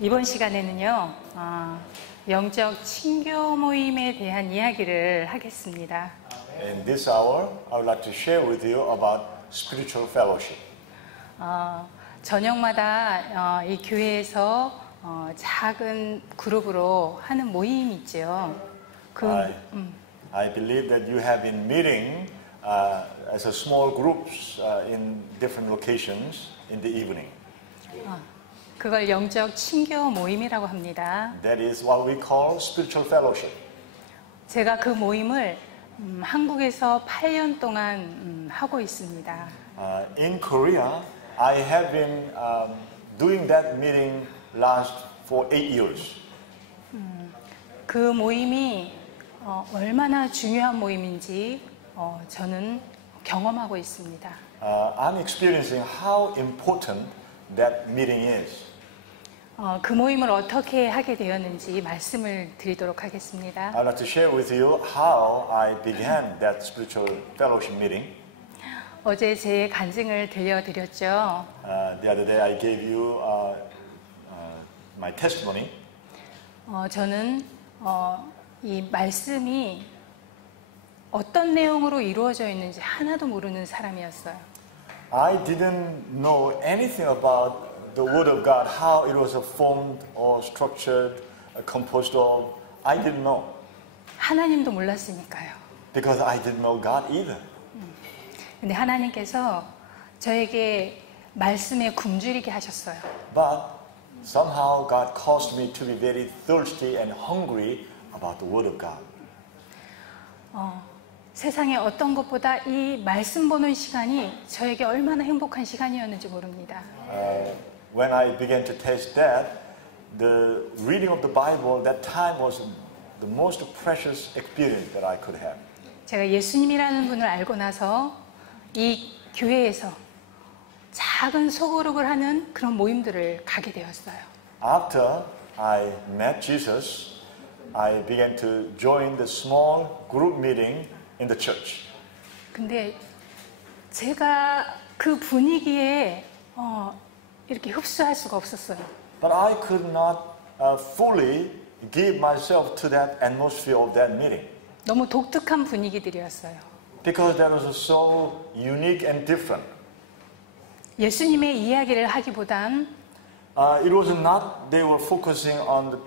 이번 시간에는요, 영적 친교 모임에 대한 이야기를 하겠습니다. In this hour, I would like to share with you about spiritual fellowship. 저녁마다 이 교회에서 작은 그룹으로 하는 모임이 있죠. I believe that you have been meeting as a small groups in different locations in the evening. 그걸 영적 친교 모임이라고 합니다. That is what we call spiritual fellowship. 제가 그 모임을 한국에서 8년 동안 하고 있습니다. In Korea, I have been doing that meeting last for 8 years. 그 모임이 얼마나 중요한 모임인지 저는 경험하고 있습니다. I'm experiencing how important that meeting is. 그 모임을 어떻게 하게 되었는지 말씀을 드리도록 하겠습니다. I'd like to share with you how I began that spiritual fellowship meeting. 어제 제 간증을 들려드렸죠. The other day I gave you my testimony. 저는 이 말씀이 어떤 내용으로 이루어져 있는지 하나도 모르는 사람이었어요. I didn't know anything about the Word of God, how it was formed or structured, composed of. I didn't know. 하나님도 몰랐으니까요. Because I didn't know God either. 근데 하나님께서 저에게 말씀에 굶주리게 하셨어요. But somehow God caused me to be very thirsty and hungry about the Word of God. 세상에 어떤 것보다 이 말씀 보는 시간이 저에게 얼마나 행복한 시간이었는지 모릅니다. When I began to taste that, the reading of the Bible, that time was the most precious experience that I could have. 제가 예수님이라는 분을 알고 나서 이 교회에서 작은 소그룹을 하는 그런 모임들을 가게 되었어요. After I met Jesus, I began to join the small group meeting in the church. 근데 제가 그 분위기에 이렇게 흡수할 수가 없었어요. But I could not fully give myself to that atmosphere of that meeting. 너무 독특한 분위기들이었어요. Because that was so unique and different. 예수님의 이야기를 하기보단 It was not they were focusing on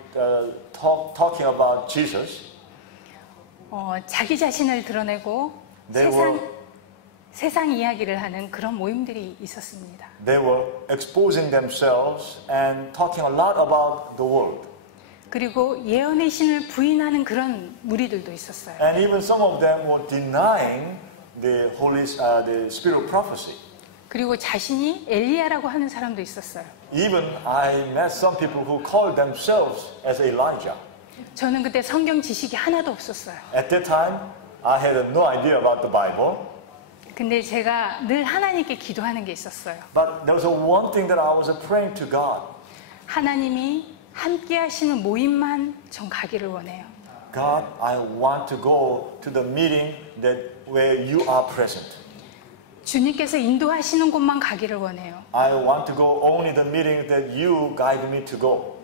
talking about Jesus. 자기 자신을 드러내고 세상 이야기를 하는 그런 모임들이 있었습니다. They were exposing themselves and talking a lot about the world. 그리고 예언의 신을 부인하는 그런 무리들도 있었어요. And even some of them were denying the the spirit of prophecy. 그리고 자신이 엘리야라고 하는 사람도 있었어요. Even I met some people who called themselves as Elijah. 저는 그때 성경 지식이 하나도 없었어요. At that time, I had no idea about the Bible. 근데 제가 늘 하나님께 기도하는 게 있었어요. But there was one thing that I was praying to God. 하나님이 함께 하시는 모임만 전 가기를 원해요. God, I want to go to the meeting where you are present. 주님께서 인도하시는 곳만 가기를 원해요. I want to go only the meeting that you guide me to go.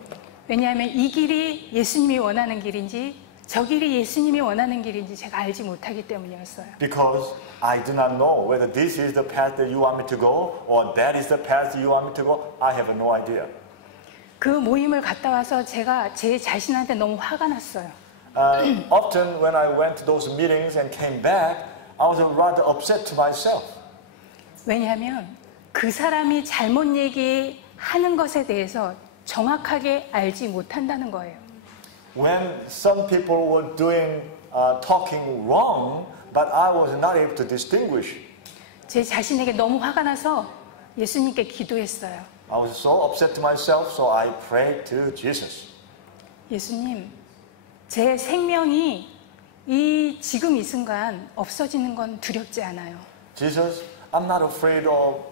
왜냐하면 이 길이 예수님이 원하는 길인지 저 길이 예수님이 원하는 길인지 제가 알지 못하기 때문이었어요. Because I do not know whether this is the path that you want me to go or that is the path you want me to go. I have no idea. 그 모임을 갔다 와서 제가 제 자신한테 너무 화가 났어요. Often when I went to those meetings and came back, I was rather upset to myself. 왜냐하면 그 사람이 잘못 얘기하는 것에 대해서 정확하게 알지 못한다는 거예요. When some people were talking wrong, but I was not able to distinguish. 제 자신에게 너무 화가 나서 예수님께 기도했어요. I was so upset to myself, so I prayed to Jesus. 예수님, 제 생명이 지금 이 순간 없어지는 건 두렵지 않아요. Jesus, I'm not afraid of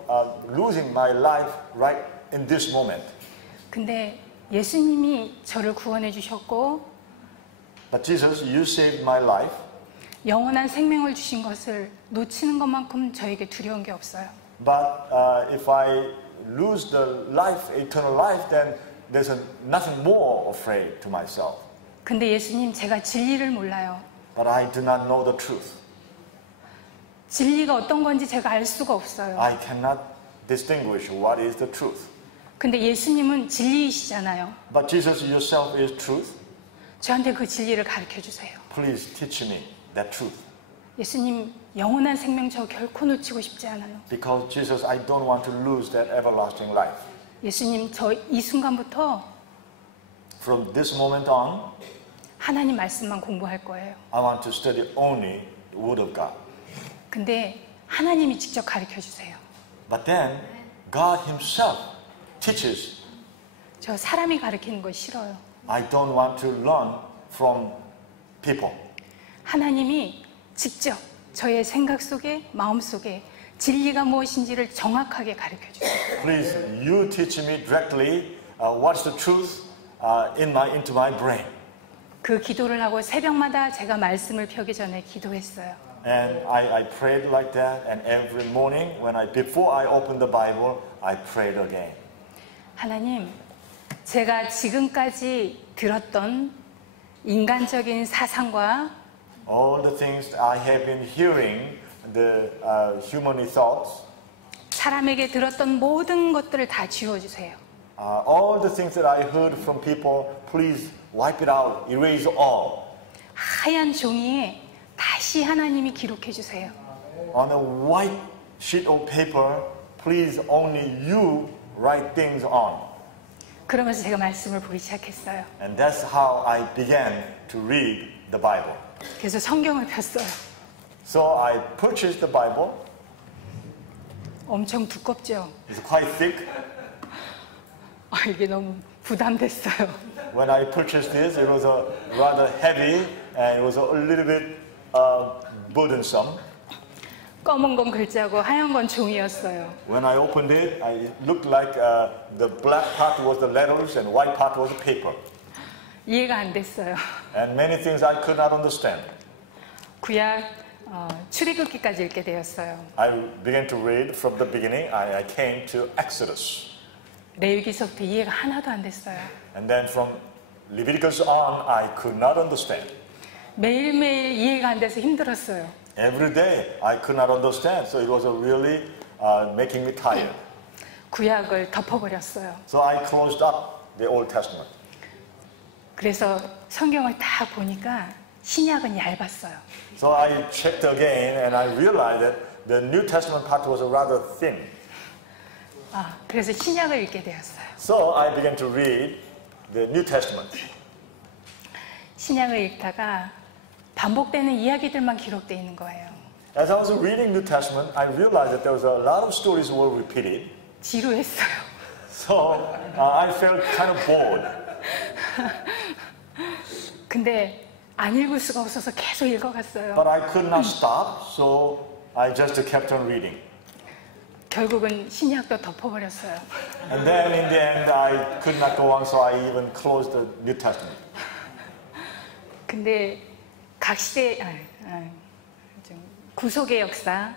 losing my life right in this moment. 근데 예수님이 저를 구원해 주셨고 But Jesus, you saved my life. 영원한 생명을 주신 것을 놓치는 것만큼 저에게 두려운 게 없어요. But if I lose the life, eternal life, then there's nothing more afraid to myself. 근데 예수님, 제가 진리를 몰라요. But I do not know the truth. 진리가 어떤 건지 제가 알 수가 없어요. I cannot distinguish what is the truth. 근데 예수님은 진리이시잖아요. But Jesus yourself is truth. 저한테 그 진리를 가르쳐 주세요. Please teach me that truth. 예수님, 영원한 생명 저 결코 놓치고 싶지 않아요. Because Jesus, I don't want to lose that everlasting life. 예수님, 저 이 순간부터 From this moment on, 하나님 말씀만 공부할 거예요. I want to study only the Word of God. 근데 하나님이 직접 가르쳐 주세요. But then, God Himself teaches. 저 사람이 가르치는 거 싫어요. I don't want to learn from people. 하나님이 직접 저의 생각 속에, 마음 속에 진리가 무엇인지를 정확하게 가르쳐 주세요. Please, you teach me directly what's the truth into my brain. 그 기도를 하고 새벽마다 제가 말씀을 펴기 전에 기도했어요. And I prayed like that, and every morning before I opened the Bible, I prayed again. 하나님, 제가 지금까지 들었던 인간적인 사상과 All the things I have been hearing, the human thoughts, 사람에게 들었던 모든 것들을 다 지워주세요. all the things that I heard from people, please wipe it out, erase all. 하얀 종이에 다시 하나님이 기록해 주세요. On a white sheet of paper, please only you write things on. 그러면서 제가 말씀을 보기 시작했어요. And that's how I began to read the Bible. 그래서 성경을 폈어요. So I purchased the Bible. 엄청 두껍죠? It's quite thick. 이게 너무 부담됐어요. When I purchased this, it was rather heavy and it was a little bit burdensome. 검은 건 글자고 하얀 건 종이였어요. When I opened it, it looked like the black part was the letters and white part was the paper. 이해가 안 됐어요. And many things I could not understand. 구약 출애굽기까지 읽게 되었어요. I began to read from the beginning. I came to Exodus. 레위기서부터 이해가 하나도 안 됐어요. And then from Leviticus on, I could not understand. 매일매일 이해가 안 돼서 힘들었어요. Every day, I could not understand. So it was really making me tired. 구약을 덮어버렸어요. So I closed up the Old Testament. 그래서 성경을 다 보니까 신약은 얇았어요. So I checked again and I realized that the New Testament part was rather thin. 그래서 신약을 읽게 되었어요. So I began to read the New Testament. 신약을 읽다가 반복되는 이야기들만 기록되어 있는 거예요. As I was reading New Testament, I realized that there was a lot of stories were repeated. 지루했어요. So I felt kind of bored. 근데 안 읽을 수가 없어서 계속 읽어갔어요. But I could not stop, so I just kept on reading. 결국은 신약도 덮어버렸어요. And then in the end, I could not go on, so I even closed the New Testament. 근데 각 시대 구속의 역사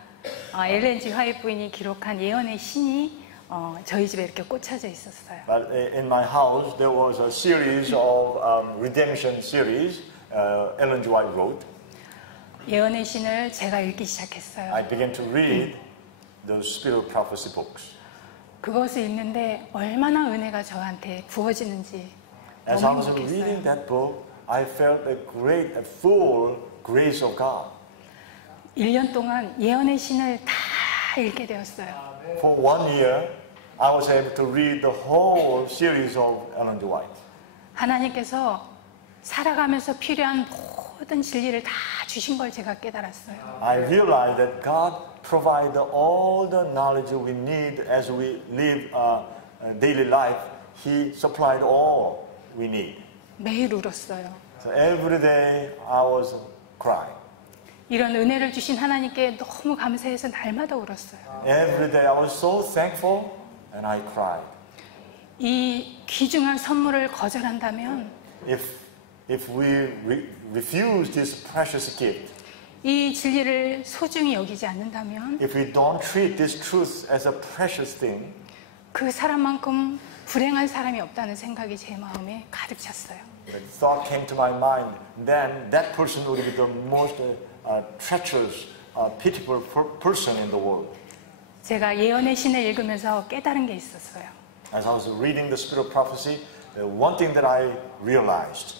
엘렌 G 화이트 부인이 기록한 예언의 신이 저희 집에 이렇게 꽂혀져 있었어요. But in my house, there was a series of redemption series Ellen G. White wrote. 예언의 신을 제가 읽기 시작했어요. I began to read those spirit prophecy books. 그것을 읽는데 얼마나 은혜가 저한테 부어지는지 As I 너무 was reading 행복했어요. that book, I felt a full grace of God. 1년 동안 예언의 신을 다 읽게 되었어요. For 1 year, I was able to read the whole series of Ellen G. White. 하나님께서 살아가면서 필요한 모든 진리를 다 주신 걸 제가 깨달았어요. I realized that God provides all the knowledge we need as we live daily life. He supplied all we need. 매일 울었어요. So every day I was crying. 이런 은혜를 주신 하나님께 너무 감사해서 날마다 울었어요. Every day I was so thankful and I cried. 이 귀중한 선물을 거절한다면 If we refuse this precious gift, 이 진리를 소중히 여기지 않는다면 if we don't treat this truth as a precious thing, 그 사람만큼 불행한 사람이 없다는 생각이 제 마음에 가득 찼어요. The thought came to my mind, then that person would be the most treacherous, pitiful person in the world. 제가 예언의 신을 읽으면서 깨달은 게 있었어요. As I was reading the Spirit of Prophecy, one thing that I realized,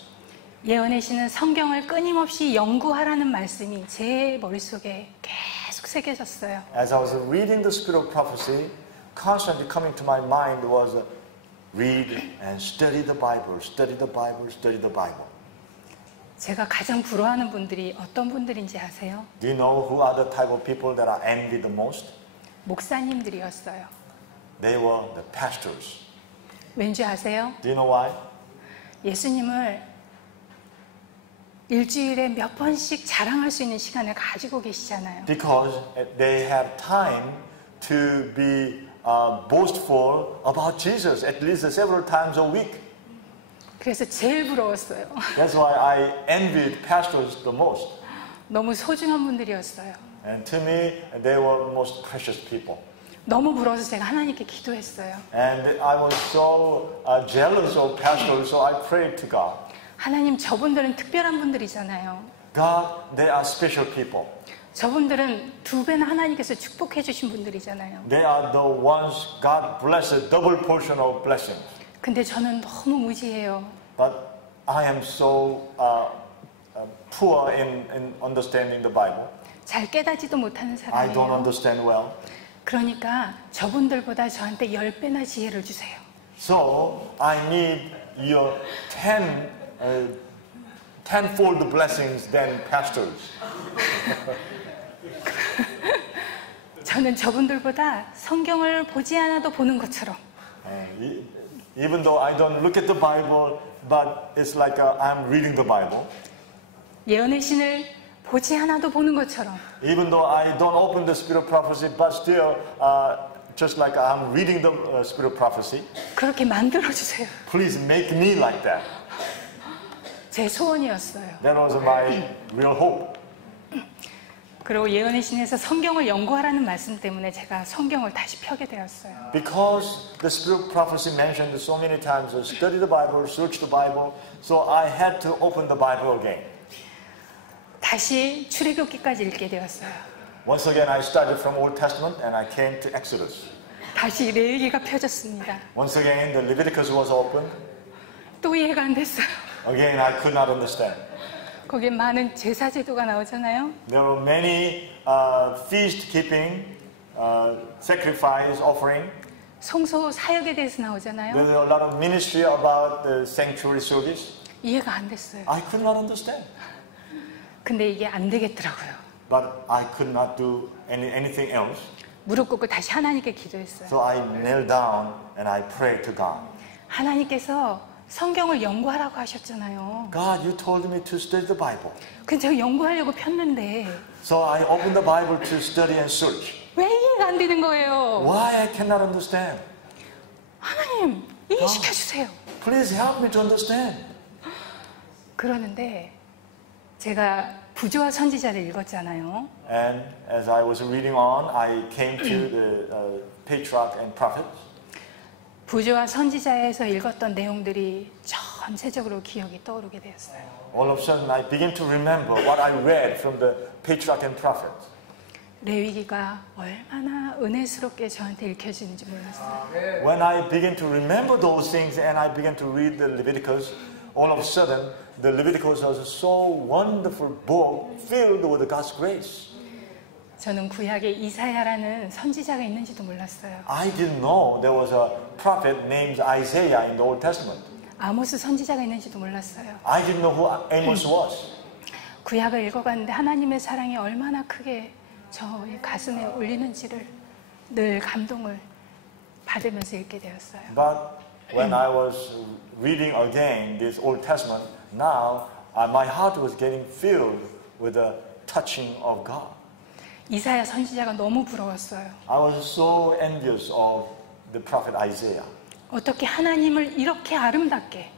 예언의 신은 성경을 끊임없이 연구하라는 말씀이 제 머릿속에 계속 새겨졌어요. as I was reading the Spirit of Prophecy, constantly coming to my mind was read and study the Bible, study the Bible, study the Bible. 제가 가장 부러워하는 분들이 어떤 분들인지 아세요? Do you know who are the type of people that I envy the most? 목사님들이었어요. They were the pastors. 왠지 아세요? Do you know why? 예수님을 일주일에 몇 번씩 자랑할 수 있는 시간을 가지고 계시잖아요. Because they have time to be boastful about Jesus at least several times a week. 그래서 제일 부러웠어요. That's why I envied pastors the most. 너무 소중한 분들이었어요. And to me, they were most precious people. 너무 부러워서 제가 하나님께 기도했어요. And I was so jealous of pastors, so I prayed to God. 하나님, 저분들은 특별한 분들이잖아요. God, they are special people. 저분들은 두 배나 하나님께서 축복해 주신 분들이잖아요. They are the ones God blessed, double portion of blessings. 근데 저는 너무 무지해요. But I am so poor in understanding the Bible. 잘 깨닫지도 못하는 I don't 사람이에요. understand well. 그러니까 저분들보다 저한테 10배나 지혜를 주세요. So I need your tenfold blessings than pastors. 저는 저분들보다 성경을 보지 않아도 보는 것처럼 Even though I don't look at the Bible, but it's like I'm reading the Bible. 예언의 신을 보지 않아도 보는 것처럼 Even though I don't open the Spirit of Prophecy, but still, just like I'm reading the Spirit of Prophecy, 그렇게 만들어주세요. please make me like that. 제 소원이었어요. That was my real hope. 그리고 예언의 신에서 성경을 연구하라는 말씀 때문에 제가 성경을 다시 펴게 되었어요. Because the Spirit of Prophecy mentioned so many times, study the Bible, search the Bible, so I had to open the Bible again. 다시 출애굽기까지 읽게 되었어요. Once again, I started from Old Testament and I came to Exodus. 다시 레위기가 펴졌습니다. Once again, the Leviticus was opened. 또 이해가 안 됐어요. Again, I could not understand. 거기에 많은 제사 제도가 나오잖아요. There were many feast keeping, sacrifice offering. 성소 사역에 대해서 나오잖아요. There were a lot of ministry about the sanctuary service. 이해가 안 됐어요. I could not understand. 근데 이게 안 되겠더라고요. But I could not do anything else. 무릎 꿇고 다시 하나님께 기도했어요. So I knelt down and I prayed to God. 하나님께서 성경을 연구하라고 하셨잖아요. God, you told me to study the Bible. 근데 제가 연구하려고 폈는데 So I opened the Bible to study and search. 왜 이해가 안 되는 거예요? Why I cannot understand? 하나님, 이해시켜주세요. Please help me to understand. 그러는데 제가 부조와 선지자를 읽었잖아요. And as I was reading on, I came to the patriarch and prophets. 부조와 선지자에서 읽었던 내용들이 전체적으로 기억이 떠오르게 되었어요. All of a sudden, I began to remember what I read from the patriarch and prophets. 레위기가 얼마나 은혜스럽게 저한테 읽혀지는지 몰랐어요. When I began to remember those things and I began to read the Leviticus, all of a sudden, the Leviticus was a so wonderful book filled with God's grace. 저는 구약에 이사야라는 선지자가 있는지도 몰랐어요. I didn't know there was a prophet named Isaiah in the Old Testament. 아모스 선지자가 있는지도 몰랐어요. I didn't know who Amos was. 구약을 읽어갔는데 하나님의 사랑이 얼마나 크게 저의 가슴에 울리는지를 늘 감동을 받으면서 읽게 되었어요. But when I was reading again this Old Testament, now my heart was getting filled with the touching of God. 이사야 선지자가 너무 부러웠어요. I was so envious of the prophet Isaiah. 어떻게 하나님을 이렇게 아름답게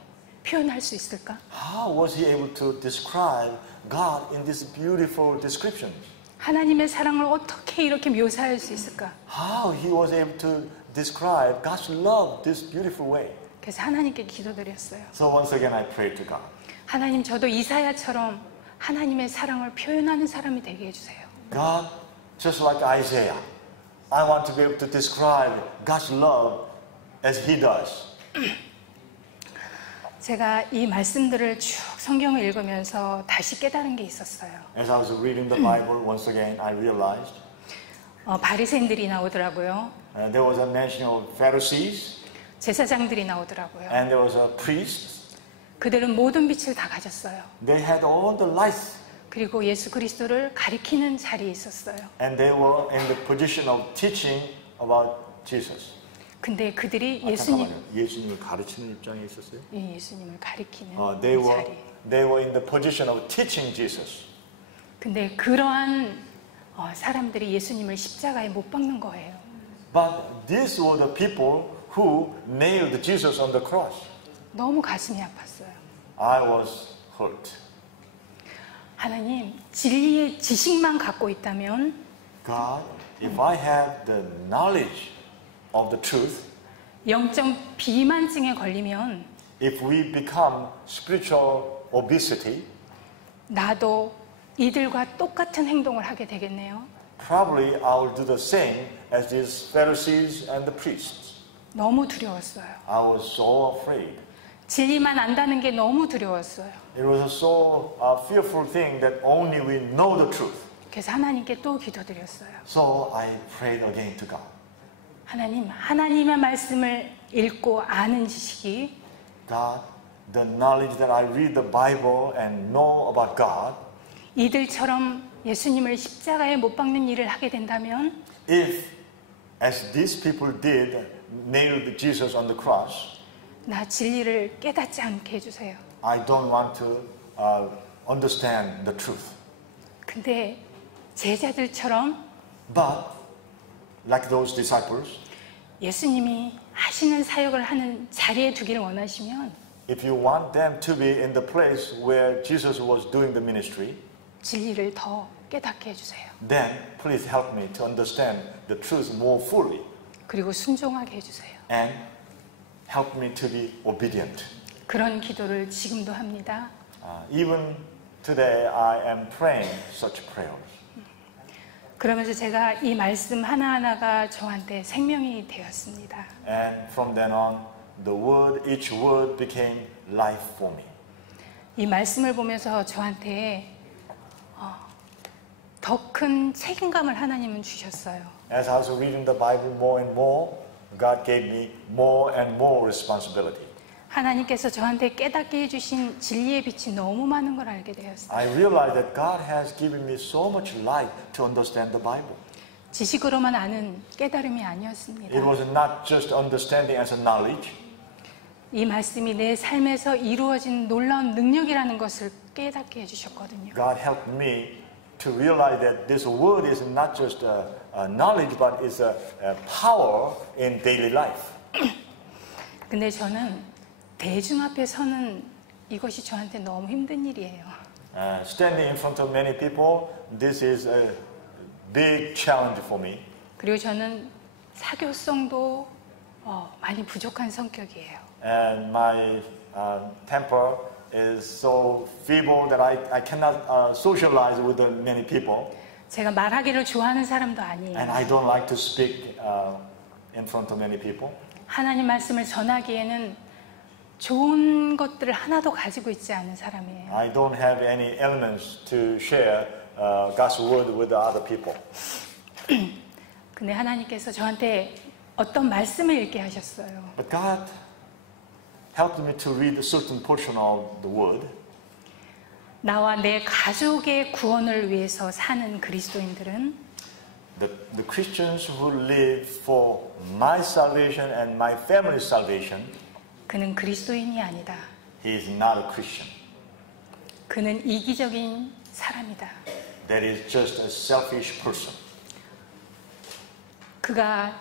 표현할 수 있을까? How was he able to describe God in these beautiful descriptions? 하나님의 사랑을 어떻게 이렇게 묘사할 수 있을까? How he was able to describe God's love this beautiful way. 그래서 하나님께 기도드렸어요. So once again I prayed to God. 하나님, 저도 이사야처럼 하나님의 사랑을 표현하는 사람이 되게 해주세요. God, just like Isaiah, I want to be able to describe God's love as He does. 제가 이 말씀들을 쭉 성경을 읽으면서 다시 깨달은 게 있었어요. As I was reading the Bible, once again I realized 바리새인들이 나오더라고요. there was a mention of Pharisees 제사장들이 나오더라고요. and there was a priest. 그들은 모든 빛을 다 가졌어요. They had all the lights 그리고 예수 그리스도를 가리키는 자리에 있었어요. and they were in the position of teaching about Jesus. 근데 그들이 잠깐만요. 예수님을 가르치는 입장에 있었어요? 예수님을 가리키는 They 자리. were in the position of teaching Jesus. 근데 그러한 사람들이 예수님을 십자가에 못 박는 거예요. But these were the people who nailed Jesus on the cross. 너무 가슴이 아팠어요. I was hurt. 하나님, 진리의 지식만 갖고 있다면 God, if I had the knowledge of the truth, 영적 비만증에 걸리면 if we become spiritual obesity, 나도 이들과 똑같은 행동을 하게 되겠네요. probably I will do the same as these Pharisees and the priests. 너무 두려웠어요. I was so afraid. 진리만 안다는 게 너무 두려웠어요. It was a so fearful thing that only we know the truth. 그래서 하나님께 또 기도드렸어요. So I prayed again to God. 하나님, 하나님의 말씀을 읽고 아는 지식이 God, the knowledge that I read the Bible and know about God, 이들처럼 예수님을 십자가에 못 박는 일을 하게 된다면 if, as these people did, nailed Jesus on the cross, 나 진리를 깨닫지 않게 해주세요. I don't want to understand the truth. 근데 제자들처럼 But, like those disciples, 예수님이 하시는 사역을 하는 자리에 두기를 원하시면 if you want them to be in the place where Jesus was doing the ministry, 진리를 더 깨닫게 해주세요. then please help me to understand the truth more fully 그리고 순종하게 해주세요. and help me to be obedient. 그런 기도를 지금도 합니다. Even today I am praying such prayers. 그러면서 제가 이 말씀 하나하나가 저한테 생명이 되었습니다. And from then on, each word became life for me. 이 말씀을 보면서 저한테 더 큰 책임감을 하나님은 주셨어요. As I was reading the Bible more and more, God gave me more and more responsibility. 하나님께서 저한테 깨닫게 해주신 진리의 빛이 너무 많은 걸 알게 되었어요. I realized that God has given me so much light to understand the Bible. 지식으로만 아는 깨달음이 아니었습니다. It was not just understanding as a knowledge. 이 말씀이 내 삶에서 이루어진 놀라운 능력이라는 것을 깨닫게 해주셨거든요. God helped me to realize that this word is not just a knowledge, but is a power in daily life. 근데 저는 대중 앞에 서는 이것이 저한테 너무 힘든 일이에요. Standing in front of many people, this is a big challenge for me. 그리고 저는 사교성도 많이 부족한 성격이에요. And my temper is so feeble that I cannot socialize with many people. 제가 말하기를 좋아하는 사람도 And 아니에요. I don't like to speak in front of many people. 하나님 말씀을 전하기에는 좋은 것들을 하나도 가지고 있지 않은 사람이에요. I don't have any elements to share God's word with the other people. 근데 하나님께서 저한테 어떤 말씀을 읽게 하셨어요. But God helped me to read a certain portion of the word. 나와 내 가족의 구원을 위해서 사는 그리스도인들은 The Christians who live for my salvation and my family's salvation, 그는 그리스도인이 아니다. he is not a Christian. 그는 이기적인 사람이다. That is just a selfish person. 그가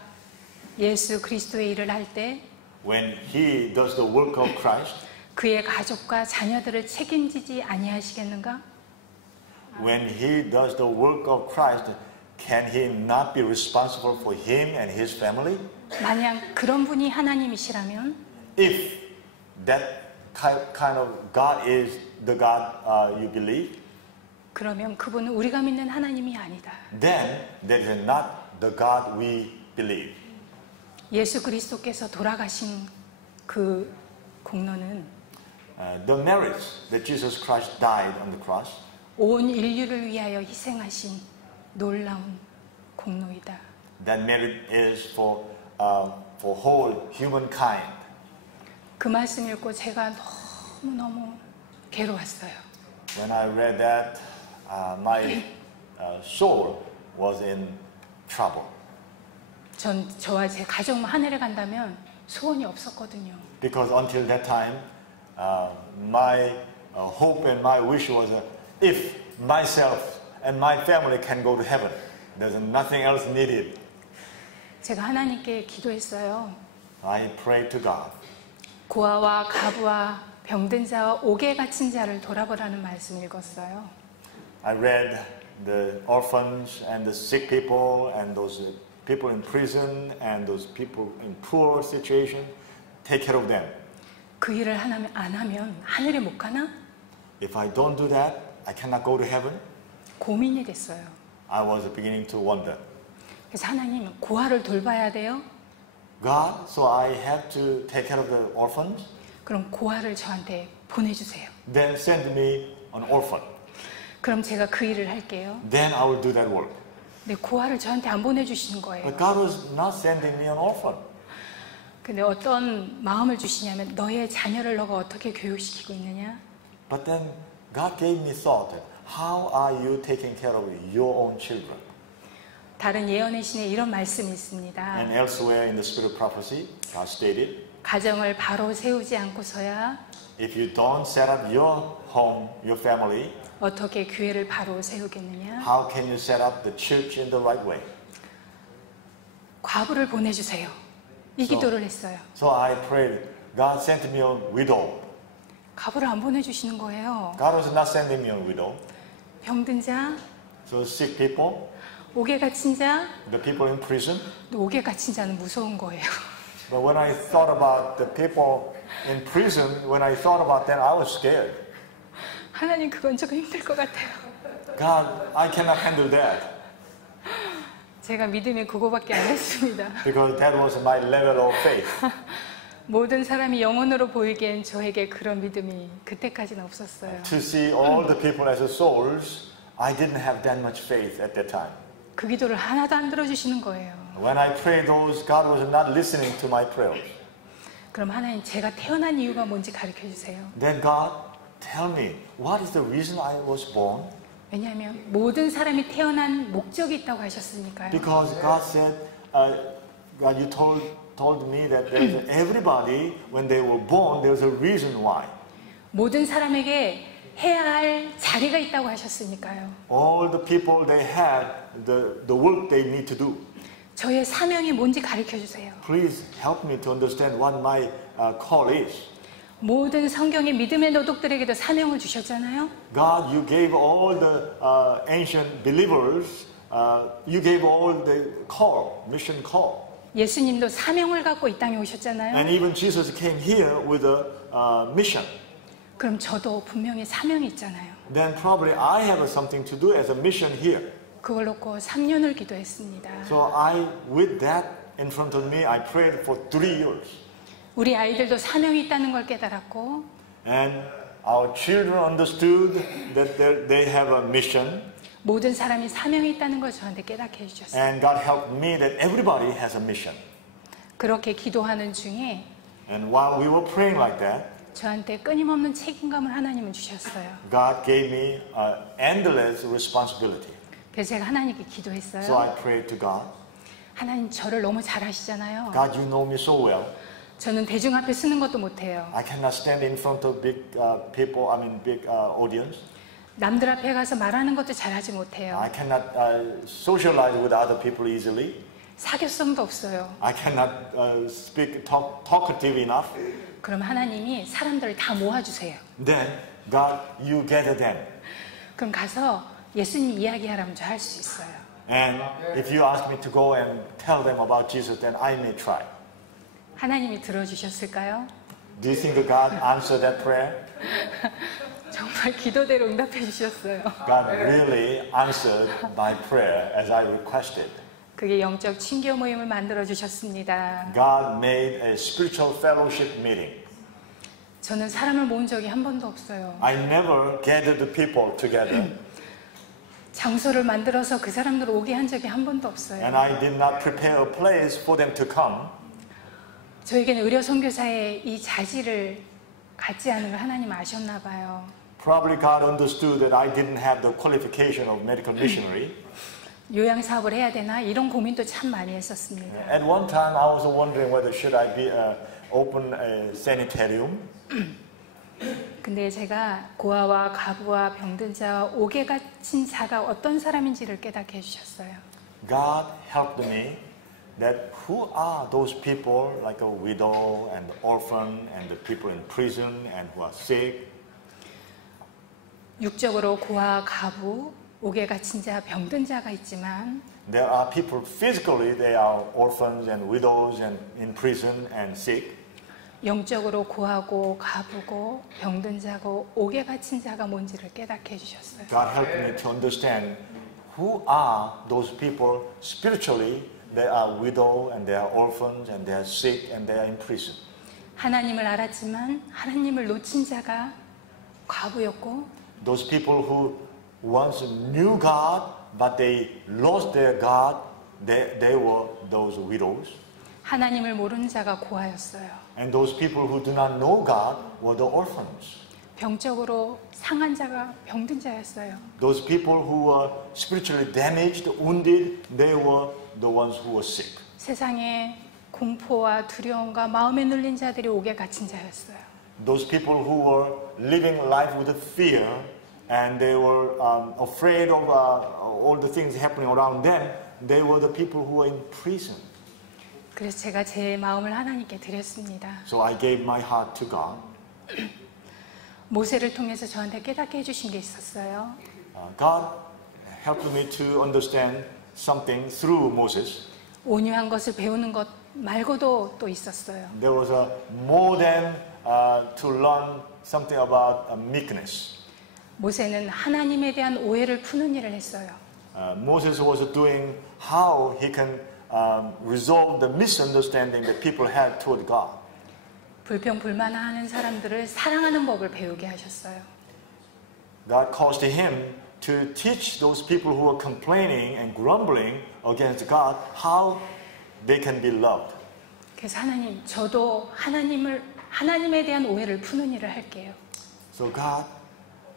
예수 그리스도의 일을 할 때 When he does the work of Christ, 그의 가족과 자녀들을 책임지지 아니하시겠는가? when he does the work of Christ, can he not be responsible for him and his family? 만약 그런 분이 하나님이시라면 If that kind of God is the God you believe, 그러면 그분은 우리가 믿는 하나님이 아니다. then that is not the God we believe. 예수 그리스도께서 돌아가신 그 공로는 The merits that Jesus Christ died on the cross, 온 인류를 위하여 희생하신 놀라운 공로이다. that merit is for whole humankind. 그 말씀 읽고 제가 너무너무 괴로웠어요. When I read that, my soul was in trouble. 저와 제 가족만 하늘에 간다면 소원이 없었거든요. Because until that time, my hope and my wish was if myself and my family can go to heaven, there's nothing else needed. 제가 하나님께 기도했어요. I prayed to God. 고아와 가부와 병든 자와 옥에 갇힌 자를 돌아보라는 말씀 읽었어요. I read the orphans and the sick people and those people in prison and those people in poor situation. Take care of them. 그 일을 안 하면 하늘에 못 가나? If I don't do that, I cannot go to heaven. 고민이 됐어요. I was beginning to wonder. 그래서 하나님, 고아를 돌봐야 돼요? God, so I have to take care of the orphans? 그럼 고아를 저한테 보내주세요. Then send me an orphan. 그럼 제가 그 일을 할게요. Then I will do that work. 근데 고아를 저한테 안 보내주시는 거예요. But God was not sending me an orphan. 근데 어떤 마음을 주시냐면 너의 자녀를 너가 어떻게 교육시키고 있느냐? But then God gave me thought. How are you taking care of your own children? 다른 예언의 신에 이런 말씀이 있습니다. And elsewhere in the spirit of prophecy, God stated, 가정을 바로 세우지 않고서야 if you don't set up your home, your family, 어떻게 교회를 바로 세우겠느냐? how can you set up the church in the right way? 과부를 보내주세요. 이 기도를 했어요. So I prayed, God sent me a widow. 과부를 안 보내주시는 거예요. God was not sending me a widow. 병든 자, So sick people, 옥에 갇힌 자, the people in prison. 또 옥에 갇힌 자는 무서운 거예요. But when I thought about the people in prison, when I thought about that, I was scared. 하나님 그건 조금 힘들 것 같아요. God, I cannot handle that. 제가 믿음이 그거밖에 안 됐습니다. Because that was my level of faith. 모든 사람이 영혼으로 보이기엔 저에게 그런 믿음이 그때까지는 없었어요. To see all the people as souls, I didn't have that much faith at that time. 그 기도를 하나도 안 들어주시는 거예요. When I prayed those, God was not listening to my prayers. 그럼 하나님 제가 태어난 이유가 뭔지 가르쳐 주세요. Then God, tell me, what is the reason I was born? 왜냐하면 모든 사람이 태어난 목적이 있다고 하셨으니까요. Because God said, God, you told me that there's everybody, when they were born, there's a reason why. 모든 사람에게 해야 할 자리가 있다고 하셨으니까요. All the people, they had the work they need to do. 저의 사명이 뭔지 가르쳐 주세요. Please help me to understand what my call is. 모든 성경의 믿음의 노독들에게도 사명을 주셨잖아요. God, you gave all the ancient believers, you gave all the call, mission call. 예수님도 사명을 갖고 이 땅에 오셨잖아요. And even Jesus came here with a mission. 그럼 저도 분명히 사명이 있잖아요. Then probably I have something to do as a mission here. 그걸 놓고 3년을 기도했습니다. So with that in front of me, I prayed for 3 years. 우리 아이들도 사명이 있다는 걸 깨달았고 And our children understood that they have a mission. 모든 사람이 사명이 있다는 걸 저한테 깨닫게 해주셨어요. And God helped me that everybody has a mission. 그렇게 기도하는 중에 And while we were praying like that, 저한테 끊임없는 책임감을 하나님은 주셨어요. God gave me endless responsibility. 그래서 제가 하나님께 So 기도했어요. I prayed to God. 하나님 저를 너무 잘 아시잖아요. God, you know me so well. 저는 대중 앞에 쓰는 것도 못해요. I cannot stand in front of big people, big audience. 남들 앞에 가서 말하는 것도 잘하지 못해요. I cannot socialize with other people easily. 사교성도 없어요. I cannot speak talkative enough. 그럼 하나님이 사람들을 다 모아주세요. Then, God, you gather them. 그럼 가서 예수님 이야기하라면 저 할 수 있어요. And if you ask me to go and tell them about Jesus, then I may try. 하나님이 들어주셨을까요? Do you think that God answered that prayer? 정말 기도대로 응답해 주셨어요. God really answered my prayer as I requested. 그게 영적 친교 모임을 만들어 주셨습니다. God made a spiritual fellowship meeting. 저는 사람을 모은 적이 한 번도 없어요. I never gathered the people together. 장소를 만들어서 그 사람들 오게 한 적이 한 번도 없어요. And I did not prepare a place for them to come. 저에게는 의료 선교사의 이 자질을 갖지 않은 걸 하나님 아셨나 봐요. Probably God understood that I didn't have the qualification of medical missionary. 요양 사업을 해야 되나 이런 고민도 참 많이 했었습니다. At one time, I was wondering whether should I be open a sanitarium. 근데 제가 고아와 가부와 병든 자와 옥에 갇힌 자가 어떤 사람인지를 깨닫게 해주셨어요. God helped me that who are those people like a widow and orphan and the people in prison and who are sick. 육적으로 고아, 가부, 옥에 갇힌 자, 병든 자가 있지만 There are people physically, they are orphans and widows and in prison and sick. 영적으로 고아고 가부고 병든 자고 옥에 갇힌 자가 뭔지를 깨닫게 해주셨어요. God helped me to understand who are those people spiritually. They are widow and they are orphans and they are sick and they are in prison. 하나님을 알았지만 하나님을 놓친 자가 과부였고 Those people who once knew God but they lost their God, they were those widows. 하나님을 모르는 자가 고아였어요. And those people who do not know God were the orphans. 병적으로 상한 자가 병든 자였어요. Those people who were spiritually damaged, wounded, they were the ones who were sick. 세상에 공포와 두려움과 마음에 눌린 자들이 옥에 갇힌 자였어요. Those people who were living life with fear and they were afraid of all the things happening around them, they were the people who were in prison. 그래서 제가 제 마음을 하나님께 드렸습니다. So I gave my heart to God. 모세를 통해서 저한테 깨닫게 해주신 게 있었어요. God helped me to understand something through Moses. 온유한 것을 배우는 것 말고도 또 있었어요. There was more than to learn something about meekness. 모세는 하나님에 대한 오해를 푸는 일을 했어요. Moses was doing how he can resolve the misunderstanding that people had toward God. 불평불만하는 사람들을 사랑하는 법을 배우게 하셨어요. God caused him to teach those people who were complaining and grumbling against God how they can be loved. 그래서 하나님, 저도 하나님에 대한 오해를 푸는 일을 할게요. So God,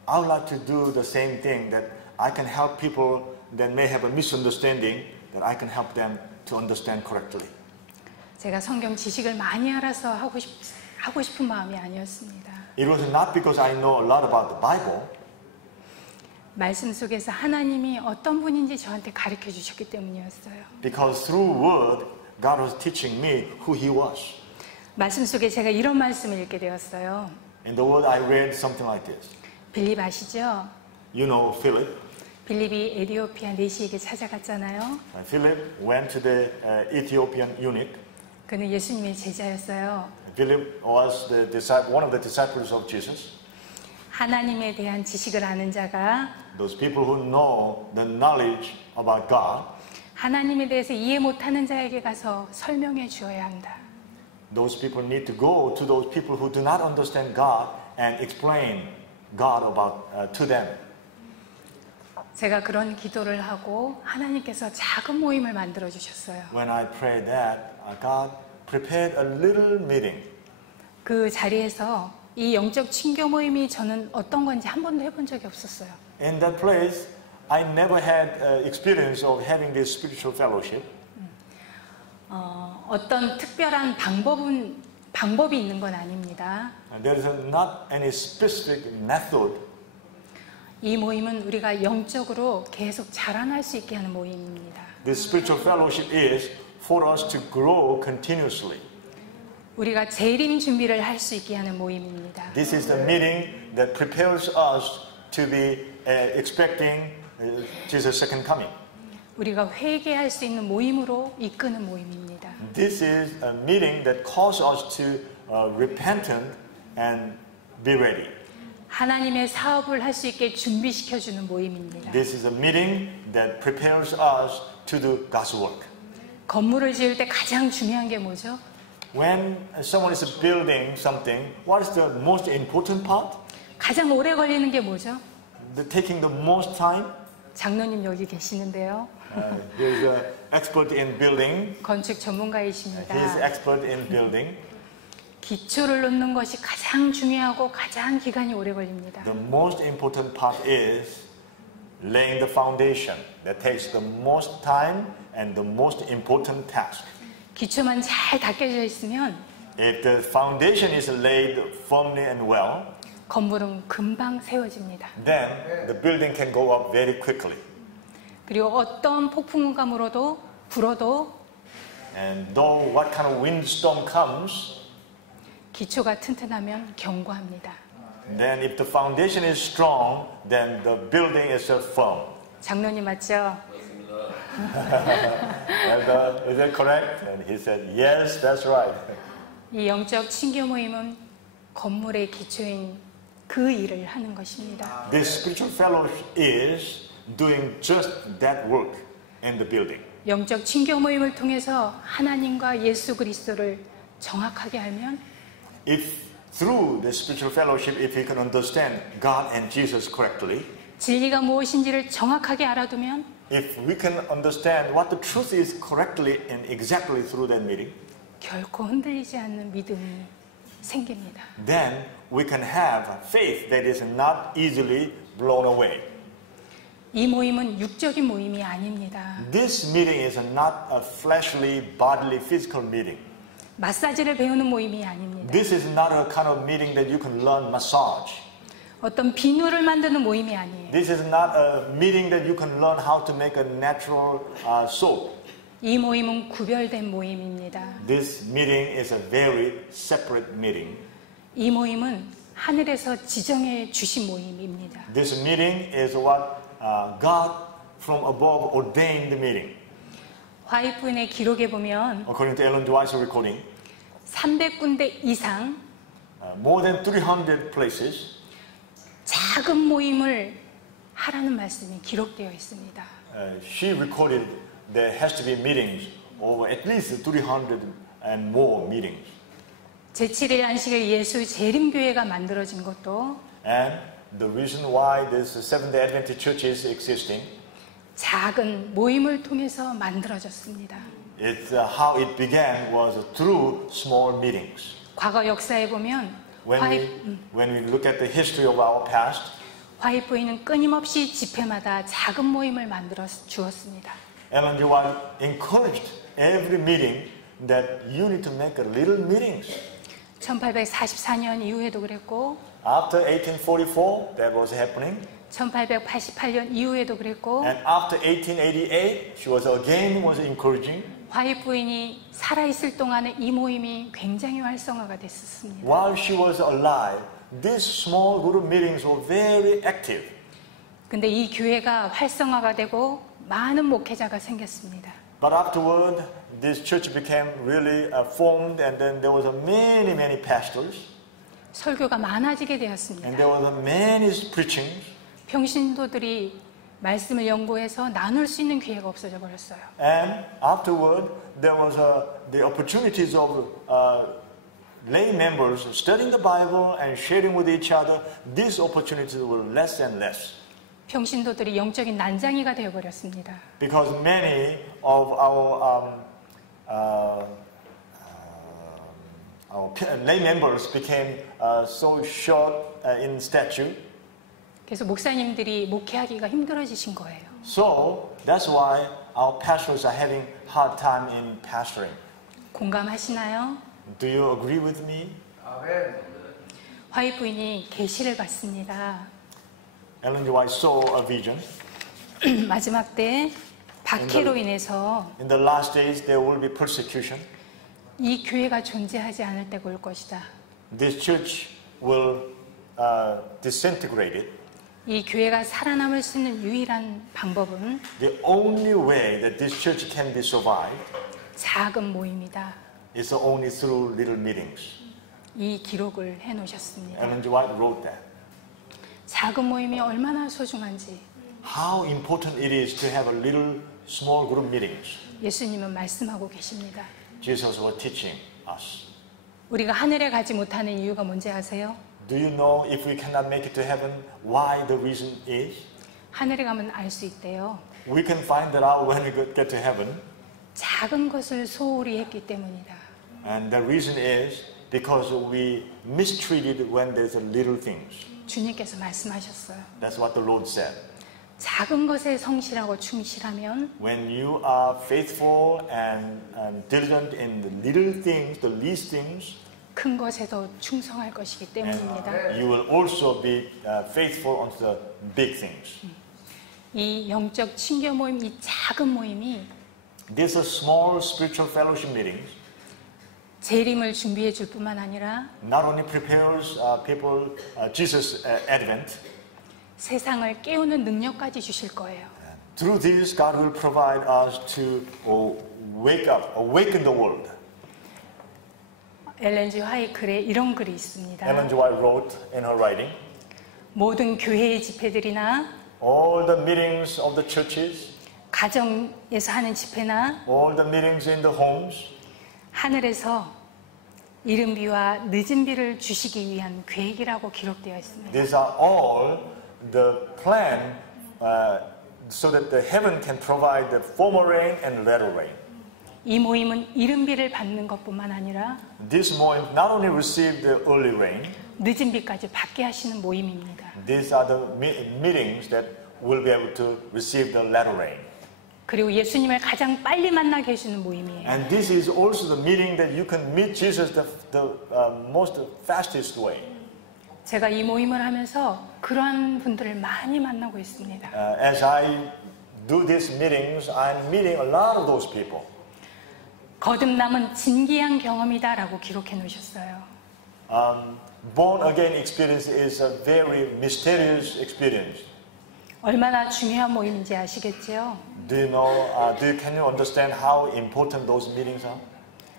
I would like to do the same thing that I can help people that may have a misunderstanding, that I can help them to understand correctly. 제가 성경 지식을 많이 알아서 하고 싶은 마음이 아니었습니다. It was not because I know a lot about the Bible. 말씀 속에서 하나님이 어떤 분인지 저한테 가르쳐 주셨기 때문이었어요. Because through word, God was teaching me who He was. 말씀 속에 제가 이런 말씀을 읽게 되었어요. In the word, I read something like this. 빌립 아시죠? You know Philip. 빌립이 에티오피아 내시에게 찾아갔잖아요. Philip went to the Ethiopian eunuch. 그는 예수님의 제자였어요. Philip was one of the disciples of Jesus. 하나님에 대한 지식을 아는 자가 Those people who know the knowledge about God. 하나님에 대해서 이해 못하는 자에게 가서 설명해 주어야 한다. Those people need to go to those people who do not understand God and explain God to them. 제가 그런 기도를 하고 하나님께서 작은 모임을 만들어 주셨어요. When I prayed that, God prepared a little meeting. 그 자리에서 이 영적 친교 모임이 저는 어떤 건지 한 번도 해본 적이 없었어요. In that place, I never had experience of having this spiritual fellowship. 어떤 특별한 방법이 있는 건 아닙니다. And there is not any specific method. 이 모임은 우리가 영적으로 계속 자라날 수 있게 하는 모임입니다. This spiritual fellowship is for us to grow continuously. 우리가 재림 준비를 할 수 있게 하는 모임입니다. This is the meeting that prepares us to be expecting Jesus' second coming. 우리가 회개할 수 있는 모임으로 이끄는 모임입니다. This is a meeting that calls us to repentant and be ready. 하나님의 사업을 할 수 있게 준비시켜주는 모임입니다. This is a meeting that prepares us to do God's work. 건물을 지을 때 가장 중요한 게 뭐죠? When someone is building something, what is the most important part? 가장 오래 걸리는 게 뭐죠? Taking the most time. 장로님 여기 계시는데요. He's an expert in building. 건축 전문가이십니다. He is expert in building. 기초를 놓는 것이 가장 중요하고 가장 기간이 오래 걸립니다. The most important part is laying the foundation. That takes the most time and the most important task. 기초만 잘 닦여져 있으면 If the foundation is laid firmly and well, 건물은 금방 세워집니다. then the building can go up very quickly. 그리고 어떤 폭풍우감으로도 불어도 And though what kind of windstorm comes, 기초가 튼튼하면 견고합니다. then if the foundation is strong, then the building is firm. 장로님 맞죠? Is that correct? And he said, yes, that's right. 이 영적 친교 모임은 건물의 기초인 그 일을 하는 것입니다. This spiritual fellowship is doing just that work in the building. 영적 친교 모임을 통해서 하나님과 예수 그리스도를 정확하게 알면 If through the spiritual fellowship, if we can understand God and Jesus correctly, 진리가 무엇인지를 정확하게 알아두면 if we can understand what the truth is correctly and exactly through that meeting, 결코 흔들리지 않는 믿음이 생깁니다. then we can have faith that is not easily blown away. 이 모임은 육적인 모임이 아닙니다. This meeting is not a fleshly, bodily, physical meeting. 마사지를 배우는 모임이 아닙니다. This is not a kind of meeting that you can learn massage. 어떤 비누를 만드는 모임이 아니에요. This is not a meeting that you can learn how to make a natural soap. 이 모임은 구별된 모임입니다. This meeting is a very separate meeting. 이 모임은 하늘에서 지정해 주신 모임입니다. This meeting is what God from above ordained meeting. 화이트인의 기록에 보면 According to Ellen White's recording, 300군데 이상 more than 300 places, 작은 모임을 하라는 말씀이 기록되어 있습니다. she recorded there has to be meetings over at least 300 and more meetings. 제7일 안식일 예수 재림교회가 만들어진 것도 And the reason why this Seventh-day Adventist Church is existing, 작은 모임을 통해서 만들어졌습니다. it's how it began was through small meetings. 과거 역사에 보면 When we look at the history of our past, 화이트인은 끊임없이 집회마다 작은 모임을 만들어 주었습니다. Ellen G. White encouraged every meeting that you need to make a little meetings. 1844년 이후에도 그랬고 After 1844, that was happening. 1888년 이후에도 그랬고 And after 1888, she was again encouraging. 화이트 부인이 살아있을 동안에 이 모임이 굉장히 활성화가 됐었습니다. While she was alive, these small group meetings were very active. 근데 이 교회가 활성화가 되고 많은 목회자가 생겼습니다. But afterward, this church became really formed, and then there was many pastors, 설교가 많아지게 되었습니다. and there was many preachings. 평신도들이 말씀을 연구해서 나눌 수 있는 기회가 없어져 버렸어요. And afterward, there was the opportunities of lay members studying the Bible and sharing with each other. These opportunities were less and less. 평신도들이 영적인 난장이가 되어 버렸습니다. Because many of our lay members became so short in stature. 그래서 목사님들이 목회하기가 힘들어지신 거예요. So that's why our pastors are having hard time in pastoring. 공감하시나요? Do you agree with me? 화이트 부인이 계시를 받습니다. Ellen G. White saw a vision. 마지막 때 박해로 인해서 In the last days, there will be persecution. 이 교회가 존재하지 않을 때가 올 것이다. This church will disintegrate it. 이 교회가 살아남을 수 있는 유일한 방법은 The only way that this church can be survived 작은 모임이다. is only through little meetings. 이 기록을 해놓으셨습니다. Ellen G. White wrote that. 작은 모임이 얼마나 소중한지 How important it is to have a little small group meetings. 예수님은 말씀하고 계십니다. Jesus was teaching us. 우리가 하늘에 가지 못하는 이유가 뭔지 아세요? Do you know if we cannot make it to heaven, why the reason is? 하늘에 가면 알 수 있대요. We can find that out when we get to heaven. 작은 것을 소홀히 했기 때문이다. And the reason is because we mistreated when there's little things. 주님께서 말씀하셨어요. That's what the Lord said. 작은 것에 성실하고 충실하면 When you are faithful and diligent in the little things, the least things, 큰 것에도 충성할 것이기 때문입니다. you will also be faithful unto the big things. 이 영적 친교 모임, 이 작은 모임이 These are small spiritual fellowship meetings. 재림을 준비해 줄 뿐만 아니라 Not only prepares people Jesus' advent. 세상을 깨우는 능력까지 주실 거예요. Through this, God will provide us to awaken the world. 엘렌 G. 화이트 글에 이런 글이 있습니다. Ellen G. White wrote in her writing, 모든 교회의 집회들이나 all the meetings of the churches, 가정에서 하는 집회나 all the meetings in the homes, 하늘에서 이른 비와 늦은 비를 주시기 위한 계획이라고 기록되어 있습니다. these are all the plan so that the heaven can provide the former rain and latter rain. 이 모임은 이른 비를 받는 것뿐만 아니라 This moim not only received the early rain, 늦은 비까지 받게 하시는 모임입니다. these are the meetings that will be able to receive the latter rain. 그리고 예수님을 가장 빨리 만나게 해주는 모임이에요. And this is also the meeting that you can meet Jesus the most fastest way. 제가 이 모임을 하면서 그러한 분들을 많이 만나고 있습니다. As I do these meetings, I'm meeting a lot of those people. 거듭남은 진기한 경험이다라고 기록해 놓으셨어요. Born again experience is a very mysterious experience. 얼마나 중요한 모임인지 아시겠지요? Do you know? Can you understand how important those meetings are?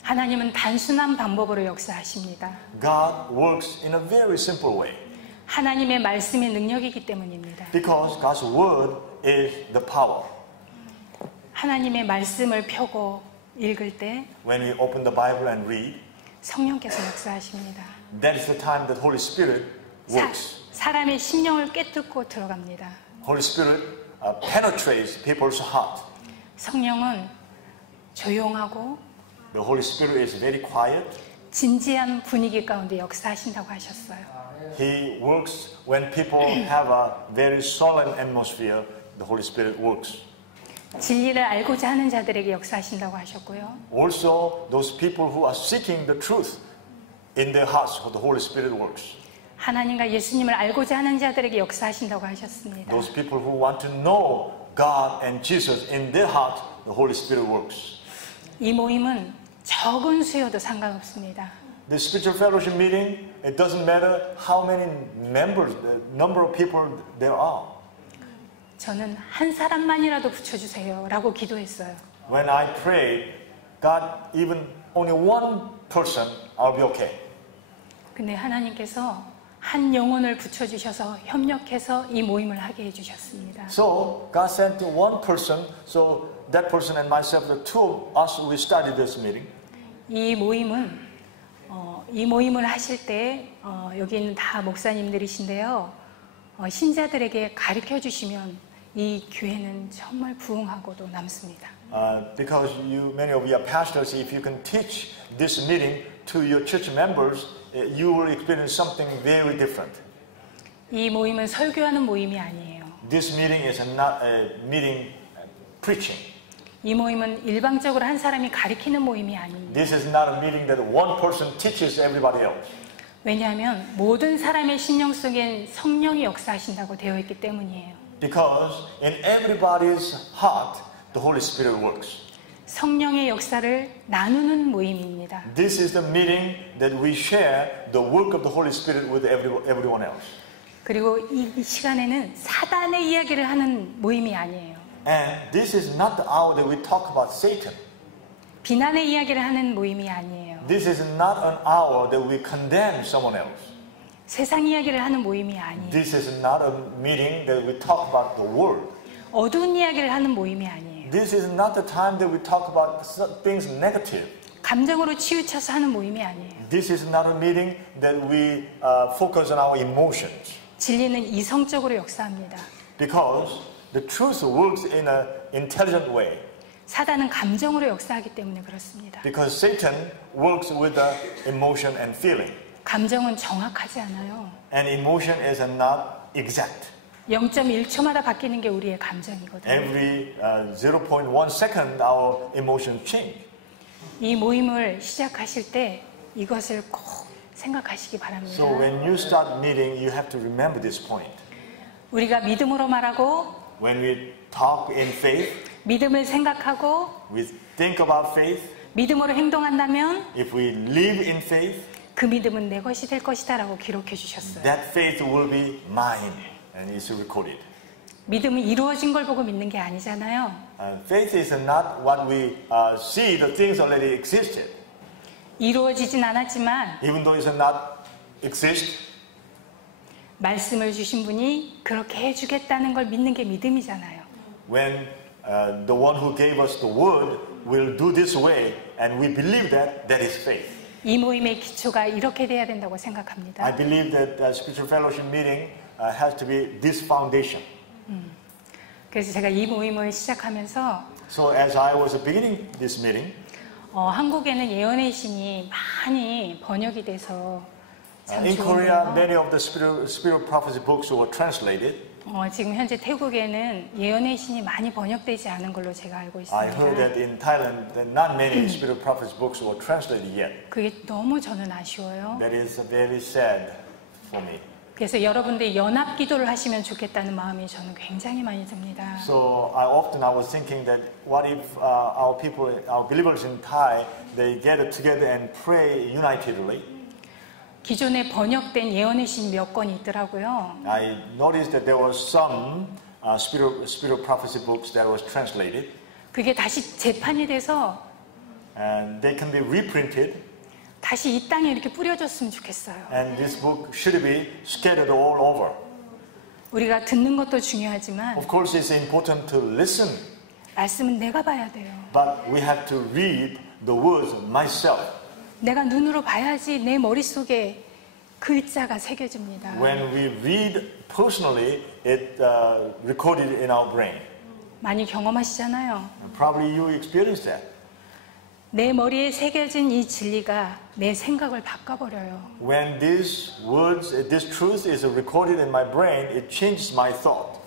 하나님은 단순한 방법으로 역사하십니다. God works in a very simple way. 하나님의 말씀의 능력이기 때문입니다. Because God's word is the power. 하나님의 말씀을 펴고 읽을 때 When we open the Bible and read, 성령께서 역사하십니다. that is the time that Holy Spirit works. 사람의 심령을 꿰뚫고 들어갑니다. Holy Spirit penetrates people's heart. 성령은 조용하고 The Holy Spirit is very quiet. 진지한 분위기 가운데 역사하신다고 하셨어요. He works when people have a very solemn atmosphere. The Holy Spirit works. 진리를 알고자 하는 자들에게 역사하신다고 하셨고요. Also, those people who are seeking the truth in their hearts, the Holy Spirit works. 하나님과 예수님을 알고자 하는 자들에게 역사하신다고 하셨습니다. Those people who want to know God and Jesus in their heart, the Holy Spirit works. 이 모임은 적은 수요도 상관없습니다. The spiritual fellowship meeting, it doesn't matter how many members, the number of people there are. 저는 한 사람만이라도 붙여주세요 라고 기도했어요. When I prayed, God, even only one person, I'll be okay. 근데 하나님께서 한 영혼을 붙여주셔서 협력해서 이 모임을 하게 해주셨습니다. So God sent one person, so that person and myself, the two of us, we started this meeting. 이 모임을 하실 때 여기 있는 다 목사님들이신데요. 신자들에게 가르쳐 주시면 이 교회는 정말 부흥하고도 남습니다. Because many of you are pastors, if you can teach this meeting to your church members, you will experience something very different. 이 모임은 설교하는 모임이 아니에요. This meeting is not a meeting preaching. 이 모임은 일방적으로 한 사람이 가르치는 모임이 아닙니다. This is not a meeting that one person teaches everybody else. 왜냐하면 모든 사람의 심령 속엔 성령이 역사하신다고 되어 있기 때문이에요. Because in everybody's heart, the Holy Spirit works. 성령의 역사를 나누는 모임입니다. This is the meeting that we share the work of the Holy Spirit with everyone else. 그리고 이 시간에는 사단의 이야기를 하는 모임이 아니에요. And this is not the hour that we talk about Satan. 비난의 이야기를 하는 모임이 아니에요. This is not an hour that we condemn someone else. 세상 이야기를 하는 모임이 아니에요. This is not a meeting that we talk about the world. 어두운 이야기를 하는 모임이 아니에요. This is not the time that we talk about things negative. 감정으로 치우쳐서 하는 모임이 아니에요. This is not a meeting that we focus on our emotions. 진리는 이성적으로 역사합니다. Because the truth works in an intelligent way. 사단은 감정으로 역사하기 때문에 그렇습니다. Because Satan works with the emotion and feeling. 감정은 정확하지 않아요. And emotion is not exact. 0.1초마다 바뀌는 게 우리의 감정이거든요. Every 0.1 second our emotions change. 이 모임을 시작하실 때 이것을 꼭 생각하시기 바랍니다. So when you start meeting, you have to remember this point. 우리가 믿음으로 말하고 When we talk in faith, 믿음을 생각하고 we think about faith. 믿음으로 행동한다면 If we live in faith, 그 믿음은 내 것이 될 것이다 라고 기록해 주셨어요. that faith will be mine. And it's recorded. 믿음은 이루어진 걸 보고 믿는 게 아니잖아요. Faith is not what we see, the things already existed. 이루어지진 않았지만 Even though it's not exist, 말씀을 주신 분이 그렇게 해주겠다는 걸 믿는 게 믿음이잖아요. when the one who gave us the word will do this way, and we believe that, that is faith. 이 모임의 기초가 이렇게 돼야 된다고 생각합니다. I believe that spiritual fellowship meeting has to be this foundation. 그래서 제가 이 모임을 시작하면서 So as I was beginning this meeting, 한국에는 예언의 신이 많이 번역이 돼서 참 in Korea, 좋은데요. many of the spiritual prophecy books were translated. 지금 현재 태국에는 예언의 신이 많이 번역되지 않은 걸로 제가 알고 I heard 있습니다. that in Thailand, that not many spiritual prophecy books were translated yet. 그게 너무 저는 아쉬워요. That is very sad for me. 그래서 여러분들 연합 기도를 하시면 좋겠다는 마음이 저는 굉장히 많이 듭니다. So I was thinking that what if our people, our believers in Thai, they get together and pray unitedly. 기존에 번역된 예언의 신 몇 권이 있더라고요. I noticed that there were some spiritual prophecy books that was translated, 그게 다시 재판이 돼서 and they can be reprinted. 다시 이 땅에 이렇게 뿌려졌으면 좋겠어요. And this book should be scattered all over. 우리가 듣는 것도 중요하지만 Of course, it's important to listen, 말씀은 내가 봐야 돼요. but we have to read the words myself. 내가 눈으로 봐야지 내 머릿속에 글자가 새겨집니다. When we read personally, it recorded in our brain. 많이 경험하시잖아요. Probably you experienced that. 내 머리에 새겨진 이 진리가 내 생각을 바꿔버려요. When these words, this truth is recorded in my brain, it changes my thought.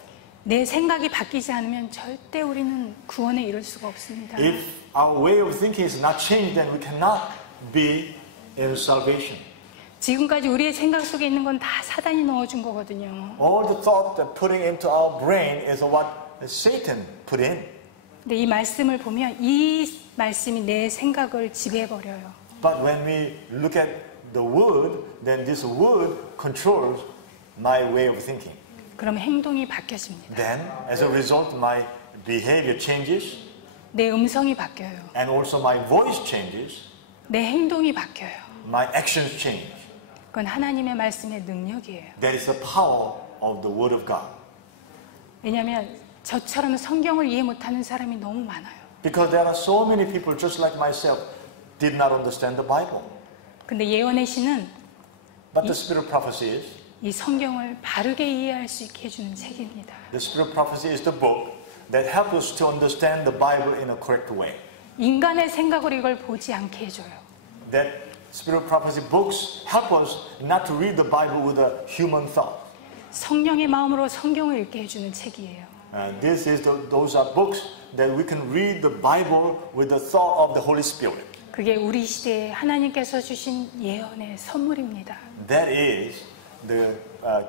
내 생각이 바뀌지 않으면 절대 우리는 구원에 이를 수가 없습니다. If our way of thinking is not changed, then we cannot be in salvation. 지금까지 우리의 생각 속에 있는 건 다 사단이 넣어준 거거든요. All the thought that putting into our brain is what Satan put in. 근데 이 말씀을 보면 이 말씀이 내 생각을 지배해버려요. But when we look at the word, then this word controls my way of thinking. 그럼 행동이 바뀌어집니다. Then, as a result, my behavior changes, 내 음성이 바뀌어요. and also my voice changes, 내 행동이 바뀌어요. my actions change. 그건 하나님의 말씀의 능력이에요. That is the power of the Word of God. 왜냐하면 저처럼 성경을 이해 못하는 사람이 너무 많아요. Because there are so many people just like myself did not understand the Bible. 근데 예언의 신은 But the Spirit of Prophecy is, 이 성경을 바르게 이해할 수 있게 해주는 책입니다. the Spirit of Prophecy is the book that helps us to understand the Bible in a correct way. 인간의 생각으로 이걸 보지 않게 해줘요. That Spirit of Prophecy books help us not to read the Bible with a human thought. 성령의 마음으로 성경을 읽게 해주는 책이에요. Those are books that we can read the Bible with the thought of the Holy Spirit. 그게 우리 시대에 하나님께서 주신 예언의 선물입니다. That is the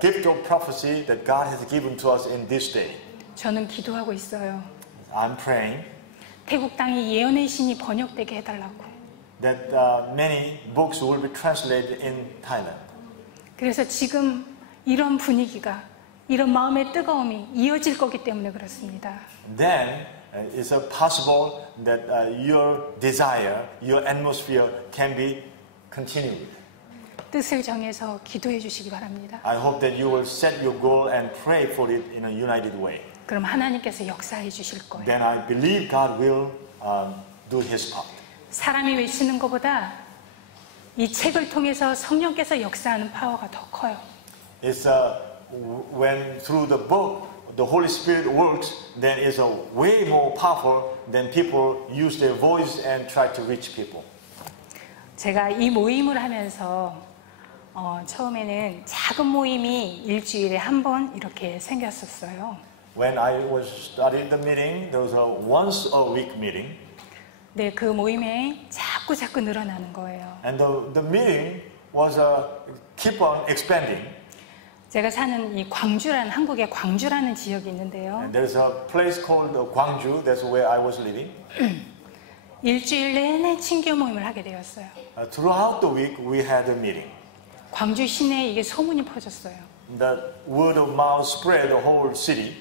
gift of prophecy that God has given to us in this day. 저는 기도하고 있어요. I'm praying 태국 땅이 예언의 신이 번역되게 해달라고. that many books will be translated in Thailand. 그래서 지금 이런 분위기가, 이런 마음의 뜨거움이 이어질 거기 때문에 그렇습니다. Then it's possible that your desire, your atmosphere can be continued. 뜻을 정해서 기도해 주시기 바랍니다. I hope that you will set your goal and pray for it in a united way. 그럼 하나님께서 역사해 주실 거예요. Then I believe God will do His part. 사람이 외치는 것보다 이 책을 통해서 성령께서 역사하는 파워가 더 커요. It's when through the book the Holy Spirit works, then it's way more powerful than people use their voice and try to reach people. 제가 이 모임을 하면서 처음에는 작은 모임이 일주일에 한 번 이렇게 생겼었어요. When I was starting the meeting, there was a once a week meeting. 네, 그 모임에 자꾸 늘어나는 거예요. And the meeting was keep on expanding. 제가 사는 이 광주라는 한국의 광주라는 지역이 있는데요. And there's a place called Gwangju. That's where I was living. 일주일 내내 친교 모임을 하게 되었어요. Throughout the week, we had a meeting. 광주 시내에 이게 소문이 퍼졌어요. The word of mouth spread the whole city.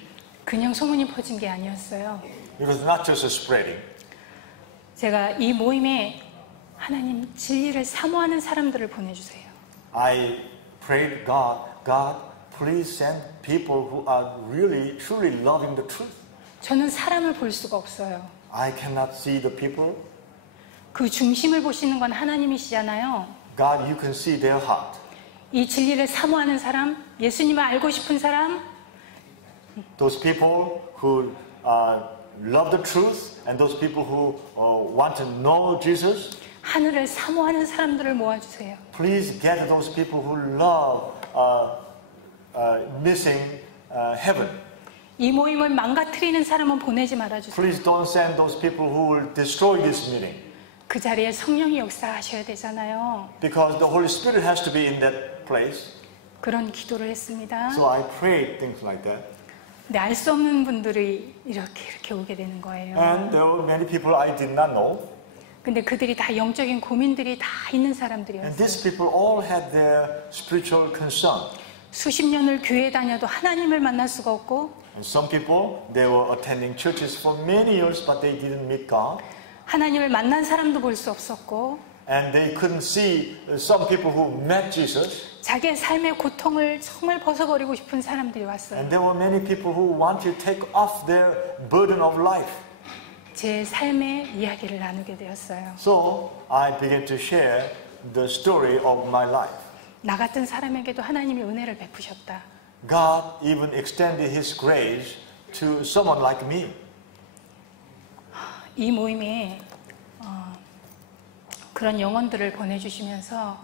그냥 소문이 퍼진 게 아니었어요. It was not just spreading. 제가 이 모임에 하나님 진리를 사모하는 사람들을 보내주세요. I prayed God, God, please send people who are really, truly loving the truth. 저는 사람을 볼 수가 없어요. I cannot see the people. 그 중심을 보시는 건 하나님이시잖아요. God, you can see their heart. 이 진리를 사모하는 사람, 예수님을 알고 싶은 사람, Those people who love the truth and those people who want to know Jesus. 하늘을 사모하는 사람들을 모아주세요. Please get those people who love missing heaven. 이 모임을 망가뜨리는 사람은 보내지 말아주세요. Please don't send those people who will destroy this meeting. 그 자리에 성령이 역사하셔야 되잖아요. Because the Holy Spirit has to be in that place. 그런 기도를 했습니다. So I prayed things like that. 근데 알 수 없는 분들이 이렇게 오게 되는 거예요. And there were many people I did not know. 근데 그들이 다 영적인 고민들이 다 있는 And 사람들이었어요. these people all had their spiritual concern. 수십 년을 교회 다녀도 하나님을 만날 수가 없고 And some people, they were attending churches for many years, but they didn't meet God. 하나님을 만난 사람도 볼 수 없었고 And they couldn't see some people who met Jesus. 자기의 삶의 고통을 정말 벗어버리고 싶은 사람들이 왔어요. And there were many people who want to take off their burden of life. 제 삶의 이야기를 나누게 되었어요. So I began to share the story of my life. 나 같은 사람에게도 하나님이 은혜를 베푸셨다. God even extended His grace to someone like me. 이 모임에 그런 영혼들을 보내주시면서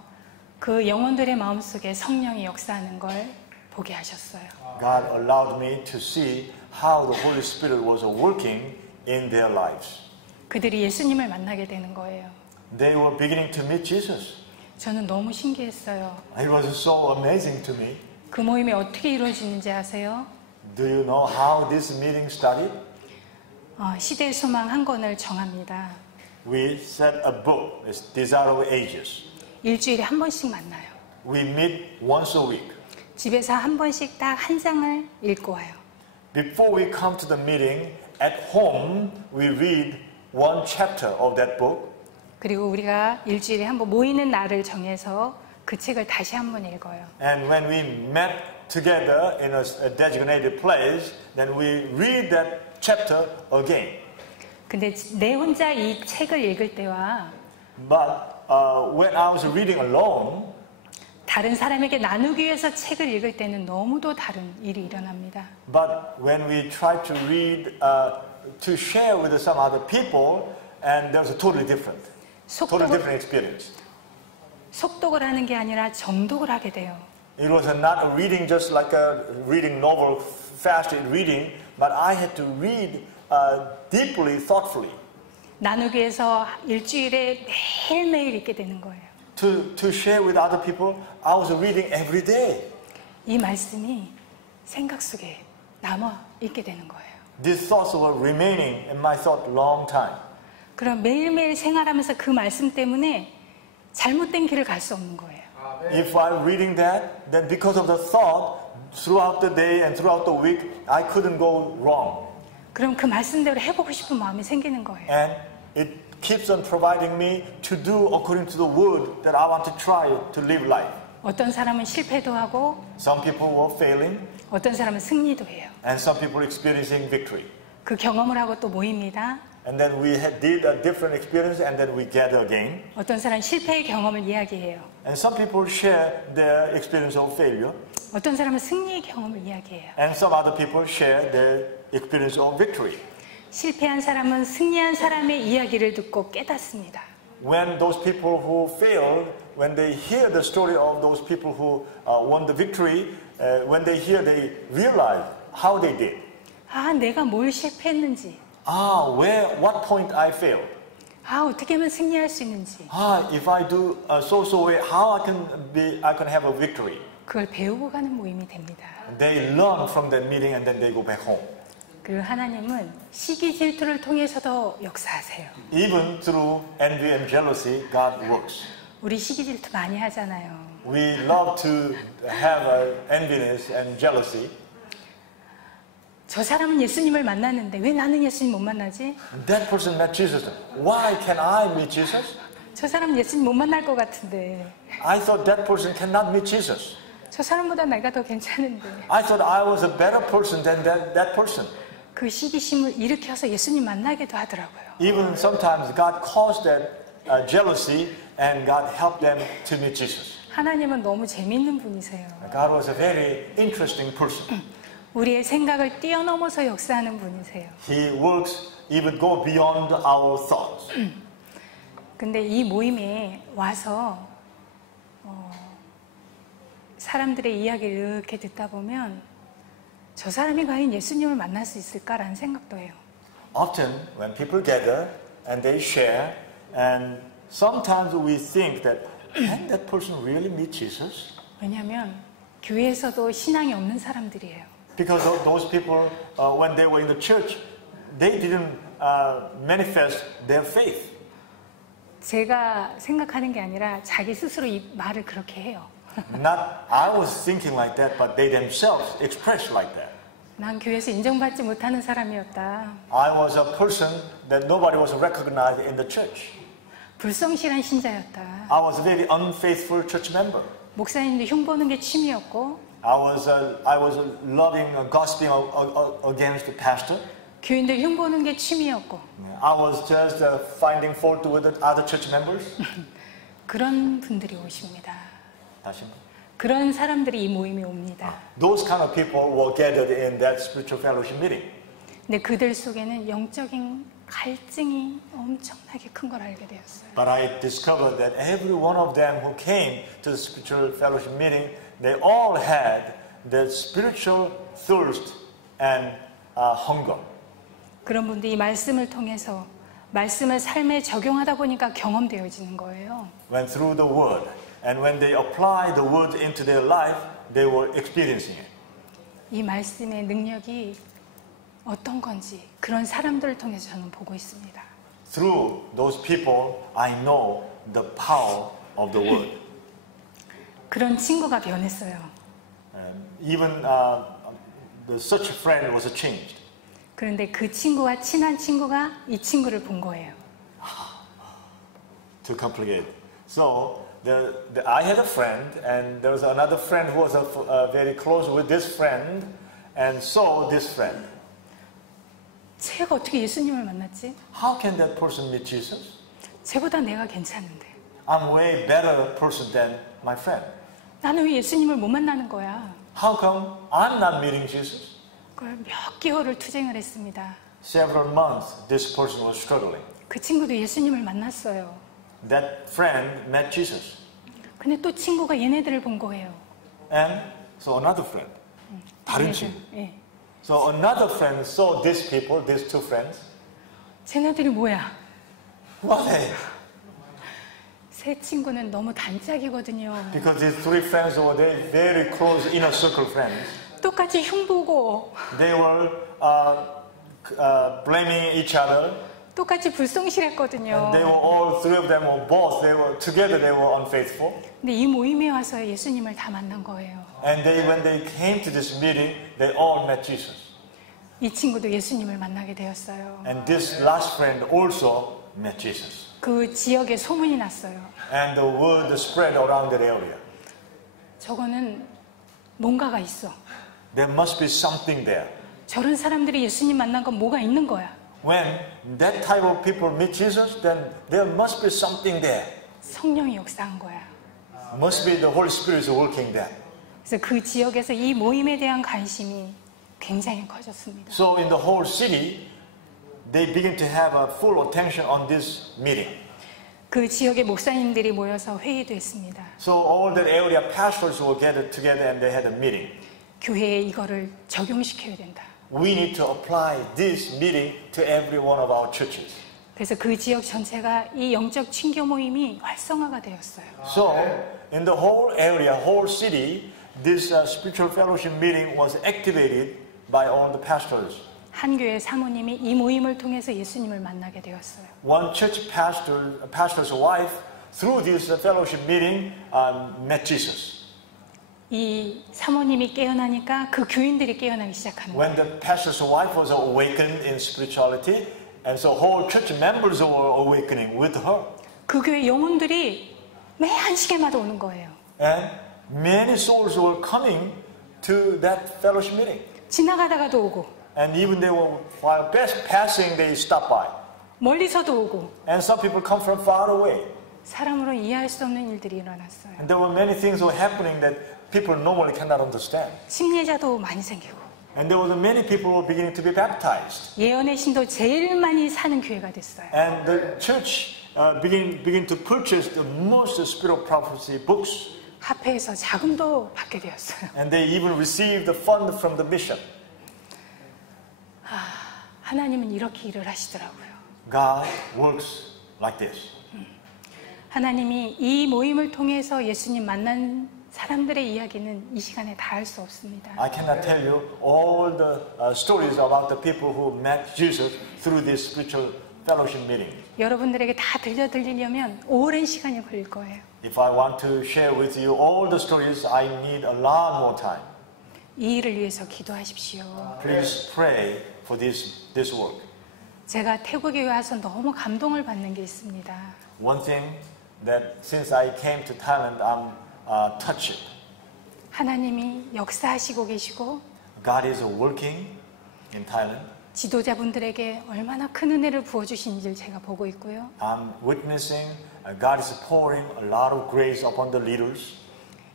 그 영혼들의 마음속에 성령이 역사하는 걸 보게 하셨어요. God allowed me to see how the Holy Spirit was working in their lives. 그들이 예수님을 만나게 되는 거예요. They were beginning to meet Jesus. 저는 너무 신기했어요. It was so amazing to me. 그 모임이 어떻게 이루어지는지 아세요? Do you know how this meeting started? 시대의 소망 한 권을 정합니다. We set a book, it's Desire of Ages. 일주일에 한 번씩 만나요. We meet once a week. 집에서 한 번씩 딱 한 장을 읽고 와요. Before we come to the meeting, at home, we read one chapter of that book. 그리고 우리가 일주일에 한 번 모이는 날을 정해서 그 책을 다시 한 번 읽어요. And when we met together in a designated place, then we read that chapter again. 근데 내 혼자 이 책을 읽을 때와 But when I was reading alone, 다른 사람에게 나누기 위해서 책을 읽을 때는 너무도 다른 일이 일어납니다. but when we try to read to share with some other people, and there's a totally different experience. 속독을 하는 게 아니라 정독을 하게 돼요. It was not a reading just like a reading novel, fast reading, but I had to read deeply, thoughtfully. 나누기 위해서 일주일에 매일매일 읽게 되는 거예요. To share with other people, I was reading every day. 이 말씀이 생각 속에 남아 있게 되는 거예요. These thoughts were remaining in my thought long time. 그럼 매일매일 생활하면서 그 말씀 때문에 잘못된 길을 갈 수 없는 거예요. if I'm reading that, then because of the thought, throughout the day and throughout the week, I couldn't go wrong. 그럼 그 말씀대로 해보고 싶은 마음이 생기는 거예요. And it keeps on providing me to do according to the word that I want to try to live life. 어떤 사람은 실패도 하고 Some people were failing, 어떤 사람은 승리도 해요. and some people experiencing victory. 그 경험을 하고 또 모입니다. And then we did a different experience, and then we gather again. 어떤 사람은 실패의 경험을 이야기해요. And some people share their experience of failure, 어떤 사람은 승리의 경험을 이야기해요. and some other people share their experience of victory. 실패한 사람은 승리한 사람의 이야기를 듣고 깨닫습니다. When those people who failed, when they hear the story of those people who won the victory, when they hear, they realize how they did. 아, 내가 뭘 실패했는지. What point I failed. 아, 어떻게 하면 승리할 수 있는지. If I do so way, how I can have a victory. 그걸 배우고 가는 모임이 됩니다. They learn from that meeting and then they go back home. 그리고 하나님은 시기 질투를 통해서도 역사하세요. Even through envy and jealousy, God works. 우리 시기 질투 많이 하잖아요. We love to have enviness and jealousy. 저 사람은 예수님을 만났는데 왜 나는 예수님 못 만나지? That person met Jesus. Why can I meet Jesus? 저 사람은 예수님 못 만날 것 같은데. I thought that person cannot meet Jesus. 저 사람보다 내가 더 괜찮은데. I thought I was a better person than that person. 그 시기심을 일으켜서 예수님 만나기도 하더라고요. Even sometimes God caused that jealousy and God helped them to meet Jesus. 하나님은 너무 재밌는 분이세요. God was a very interesting person. 우리의 생각을 뛰어넘어서 역사하는 분이세요. He works even go beyond our thoughts. 근데 이 모임에 와서 사람들의 이야기를 이렇게 듣다 보면 저 사람이 과연 예수님을 만날 수 있을까라는 생각도 해요. Often when people gather and they share, and sometimes we think that can that person really meet Jesus? 왜냐하면 교회에서도 신앙이 없는 사람들이에요. Because those people, when they were in the church, they didn't manifest their faith. 제가 생각하는 게 아니라 자기 스스로 이 말을 그렇게 해요. Not I was thinking like that, but they themselves expressed like that. 난 교회에서 인정받지 못하는 사람이었다. I was a person that nobody was recognized in the church. 불성실한 신자였다. I was a very unfaithful church member. 목사님도 흉보는 게 취미였고 I was loving gossiping against the pastor. 교인들 흉보는 게 취미였고 I was just finding fault with the other church members. 그런 분들이 오십니다. 다시. 그런 사람들이 이 모임에 옵니다. Those kind of people were gathered in that spiritual fellowship meeting. 근데 그들 속에는 영적인 갈증이 엄청나게 큰 걸 알게 되었어요. But I discovered that every one of them who came to the spiritual fellowship meeting, they all had the spiritual thirst and hunger. 그런 분들이 말씀을 통해서 말씀을 삶에 적용하다 보니까 경험되어지는 거예요. When through the word, and when they apply the word into their life, they were experiencing it. 이 말씀의 능력이 어떤 건지 그런 사람들을 통해서 저는 보고 있습니다. Through those people, I know the power of the word. 그런 친구가 변했어요. Even such a friend was changed. 그런데 그 친구와 친한 친구가 이 친구를 본 거예요. Too complicated. So I had a friend, and there was another friend who was very close with this friend, and saw this friend. 쟤가 어떻게 예수님을 만났지? How can that person meet Jesus? 쟤보다 내가 괜찮은데. I'm way better person than my friend. 나는 왜 예수님을 못 만나는 거야? How come I'm not meeting Jesus? 그걸 몇 개월을 투쟁을 했습니다. Several months, this person was struggling. 그 친구도 예수님을 만났어요. That friend met Jesus. 근데 또 친구가 얘네들을 본 거예요. And so another friend. 다른 친구. 예. So another friend saw these people, these two friends. 쟤네들이 뭐야? Who are they? 세 친구는 너무 단짝이거든요. Because these three friends were very close inner circle friends. 똑같이 흉보고 They were blaming each other. 똑같이 불성실했거든요. And they were all three of them were both. They were together. They were unfaithful. 근데 이 모임에 와서 예수님을 다 만난 거예요. And when they came to this meeting, they all met Jesus. 이 친구도 예수님을 만나게 되었어요. And this last friend also met Jesus. 그 지역에 소문이 났어요. And the word spread around that area. 저거는 뭔가가 있어. There must be something there. 저런 사람들이 예수님 만난 건 뭐가 있는 거야. When that type of people meet Jesus, then there must be something there. 성령이 역사한 거야. Must be the Holy Spirit working there. 그래서 그 지역에서 이 모임에 대한 관심이 굉장히 커졌습니다. So in the whole city, they begin to have a full attention on this meeting. 그 지역의 목사님들이 모여서 회의도 했습니다. So all that area pastors were gathered together and they had a meeting. 교회에 이거를 적용시켜야 된다. We need to apply this meeting to every one of our churches. 그래서 그 지역 전체가 이 영적 친교 모임이 활성화가 되었어요. So in the whole area, whole city, this spiritual fellowship meeting was activated by all the pastors. 한 교회 사모님이 이 모임을 통해서 예수님을 만나게 되었어요. One church pastor's wife, through this fellowship meeting, met Jesus. 이 사모님이 깨어나니까 그 교인들이 깨어나기 시작하는 거예요. When the pastor's wife was awakened in spirituality, and so whole church members were awakening with her. 그 교회 영혼들이 매 한 시간마다 오는 거예요. And many souls were coming to that fellowship meeting. 지나가다가도 오고, And even they were, while passing, they stopped by. 멀리서도 오고, And some people come from far away. 사람으로 이해할 수 없는 일들이 일어났어요. And there were many things were happening that people normally cannot understand. 침례자도 많이 생기고, And there were many people who were beginning to be baptized. 예언의 신도 제일 많이 사는 교회가 됐어요. And the church began to purchase the most spiritual prophecy books. 합회에서 자금도 받게 되었어요. And they even received the fund from the mission. 하나님은 이렇게 일을 하시더라고요. God works like this. 하나님이 이 모임을 통해서 예수님 만난 사람들의 이야기는 이 시간에 다 할 수 없습니다. I cannot tell you all the stories about the people who met Jesus through this spiritual fellowship meeting. 여러분들에게 다 들려드리려면 오랜 시간이 걸릴 거예요. If I want to share with you all the stories, I need a lot more time. 이 일을 위해서 기도하십시오. Please pray for this work. 제가 태국에 와서 너무 감동을 받는 게 있습니다. One thing that since I came to Thailand, I'm touched. 하나님이 역사하시고 계시고 God is working in Thailand. 지도자분들에게 얼마나 큰 은혜를 부어주신지를 제가 보고 있고요. I'm witnessing God is pouring a lot of grace upon the leaders.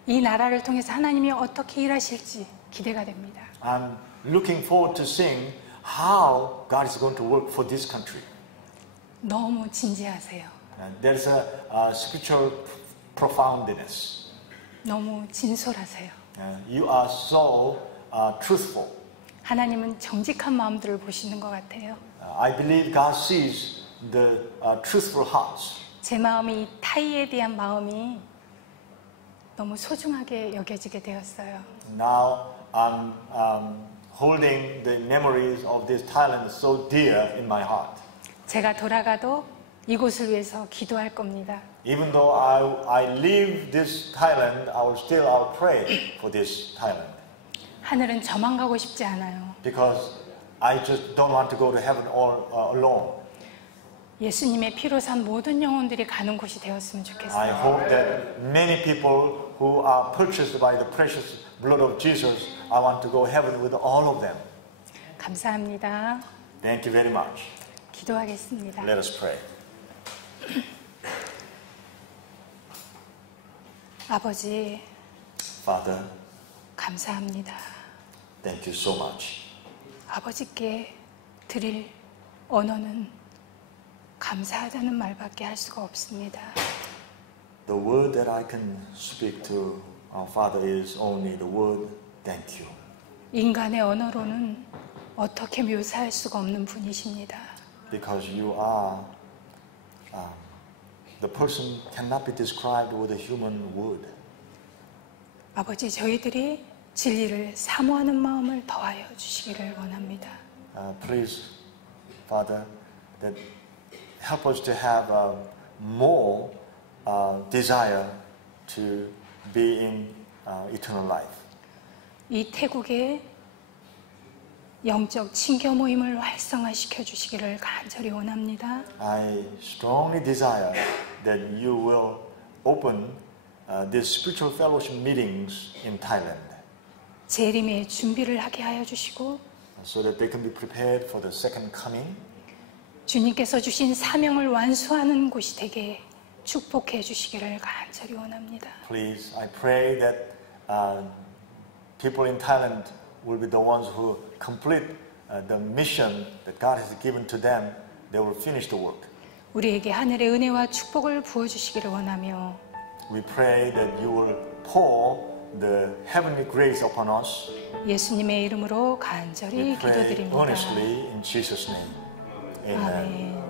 이 나라를 통해서 하나님이 어떻게 일하실지 기대가 됩니다. I'm looking forward to seeing how God is going to work for this country. 너무 진지하세요. There's a spiritual profoundness. 너무 진솔하세요. You are so truthful. 하나님은 정직한 마음들을 보시는 것 같아요. I believe God sees the truthful hearts. 제 마음이 이 타이에 대한 마음이 너무 소중하게 여겨지게 되었어요. Now I'm holding the memories of this Thailand so dear in my heart. 제가 돌아가도 이곳을 위해서 기도할 겁니다. Even though I leave this Thailand, I will pray for this Thailand. 하늘은 저만 가고 싶지 않아요. Because I just don't want to go to heaven all alone. 예수님의 피로 산 모든 영혼들이 가는 곳이 되었으면 I 좋겠어요. hope that many people who are purchased by the precious blood of Jesus, I want to go heaven with all of them. 감사합니다. Thank you very much. 기도하겠습니다. Let us pray. 아버지, Father, 감사합니다. thank you so much. 아버지께 드릴 언어는 감사하다는 말밖에 할 수가 없습니다. The word that I can speak to our Father is only the word thank you. 인간의 언어로는 어떻게 묘사할 수가 없는 분이십니다. Because you are the person cannot be described with a human word. 아버지, 저희들이 진리를 사모하는 마음을 더하여 주시기를 원합니다. Please, Father, that help us to have more desire to be in eternal life. 이 태국의 영적 친교 모임을 활성화시켜 주시기를 간절히 원합니다. I strongly desire that you will open these spiritual fellowship meetings in Thailand 재림의 준비를 하게 하여 주시고 so that they can be prepared for the second coming. 주님께서 주신 사명을 완수하는 곳이 되게 축복해 주시기를 간절히 원합니다. Please, I pray that people in Thailand will be the ones who complete the mission that God has given to them. They will finish the work. 우리에게 하늘의 은혜와 축복을 부어 주시기를 원하며 We pray that you will pour the heavenly grace upon us. 예수님의 이름으로 간절히 We pray 기도드립니다. earnestly in Jesus' name. Amen. 아멘.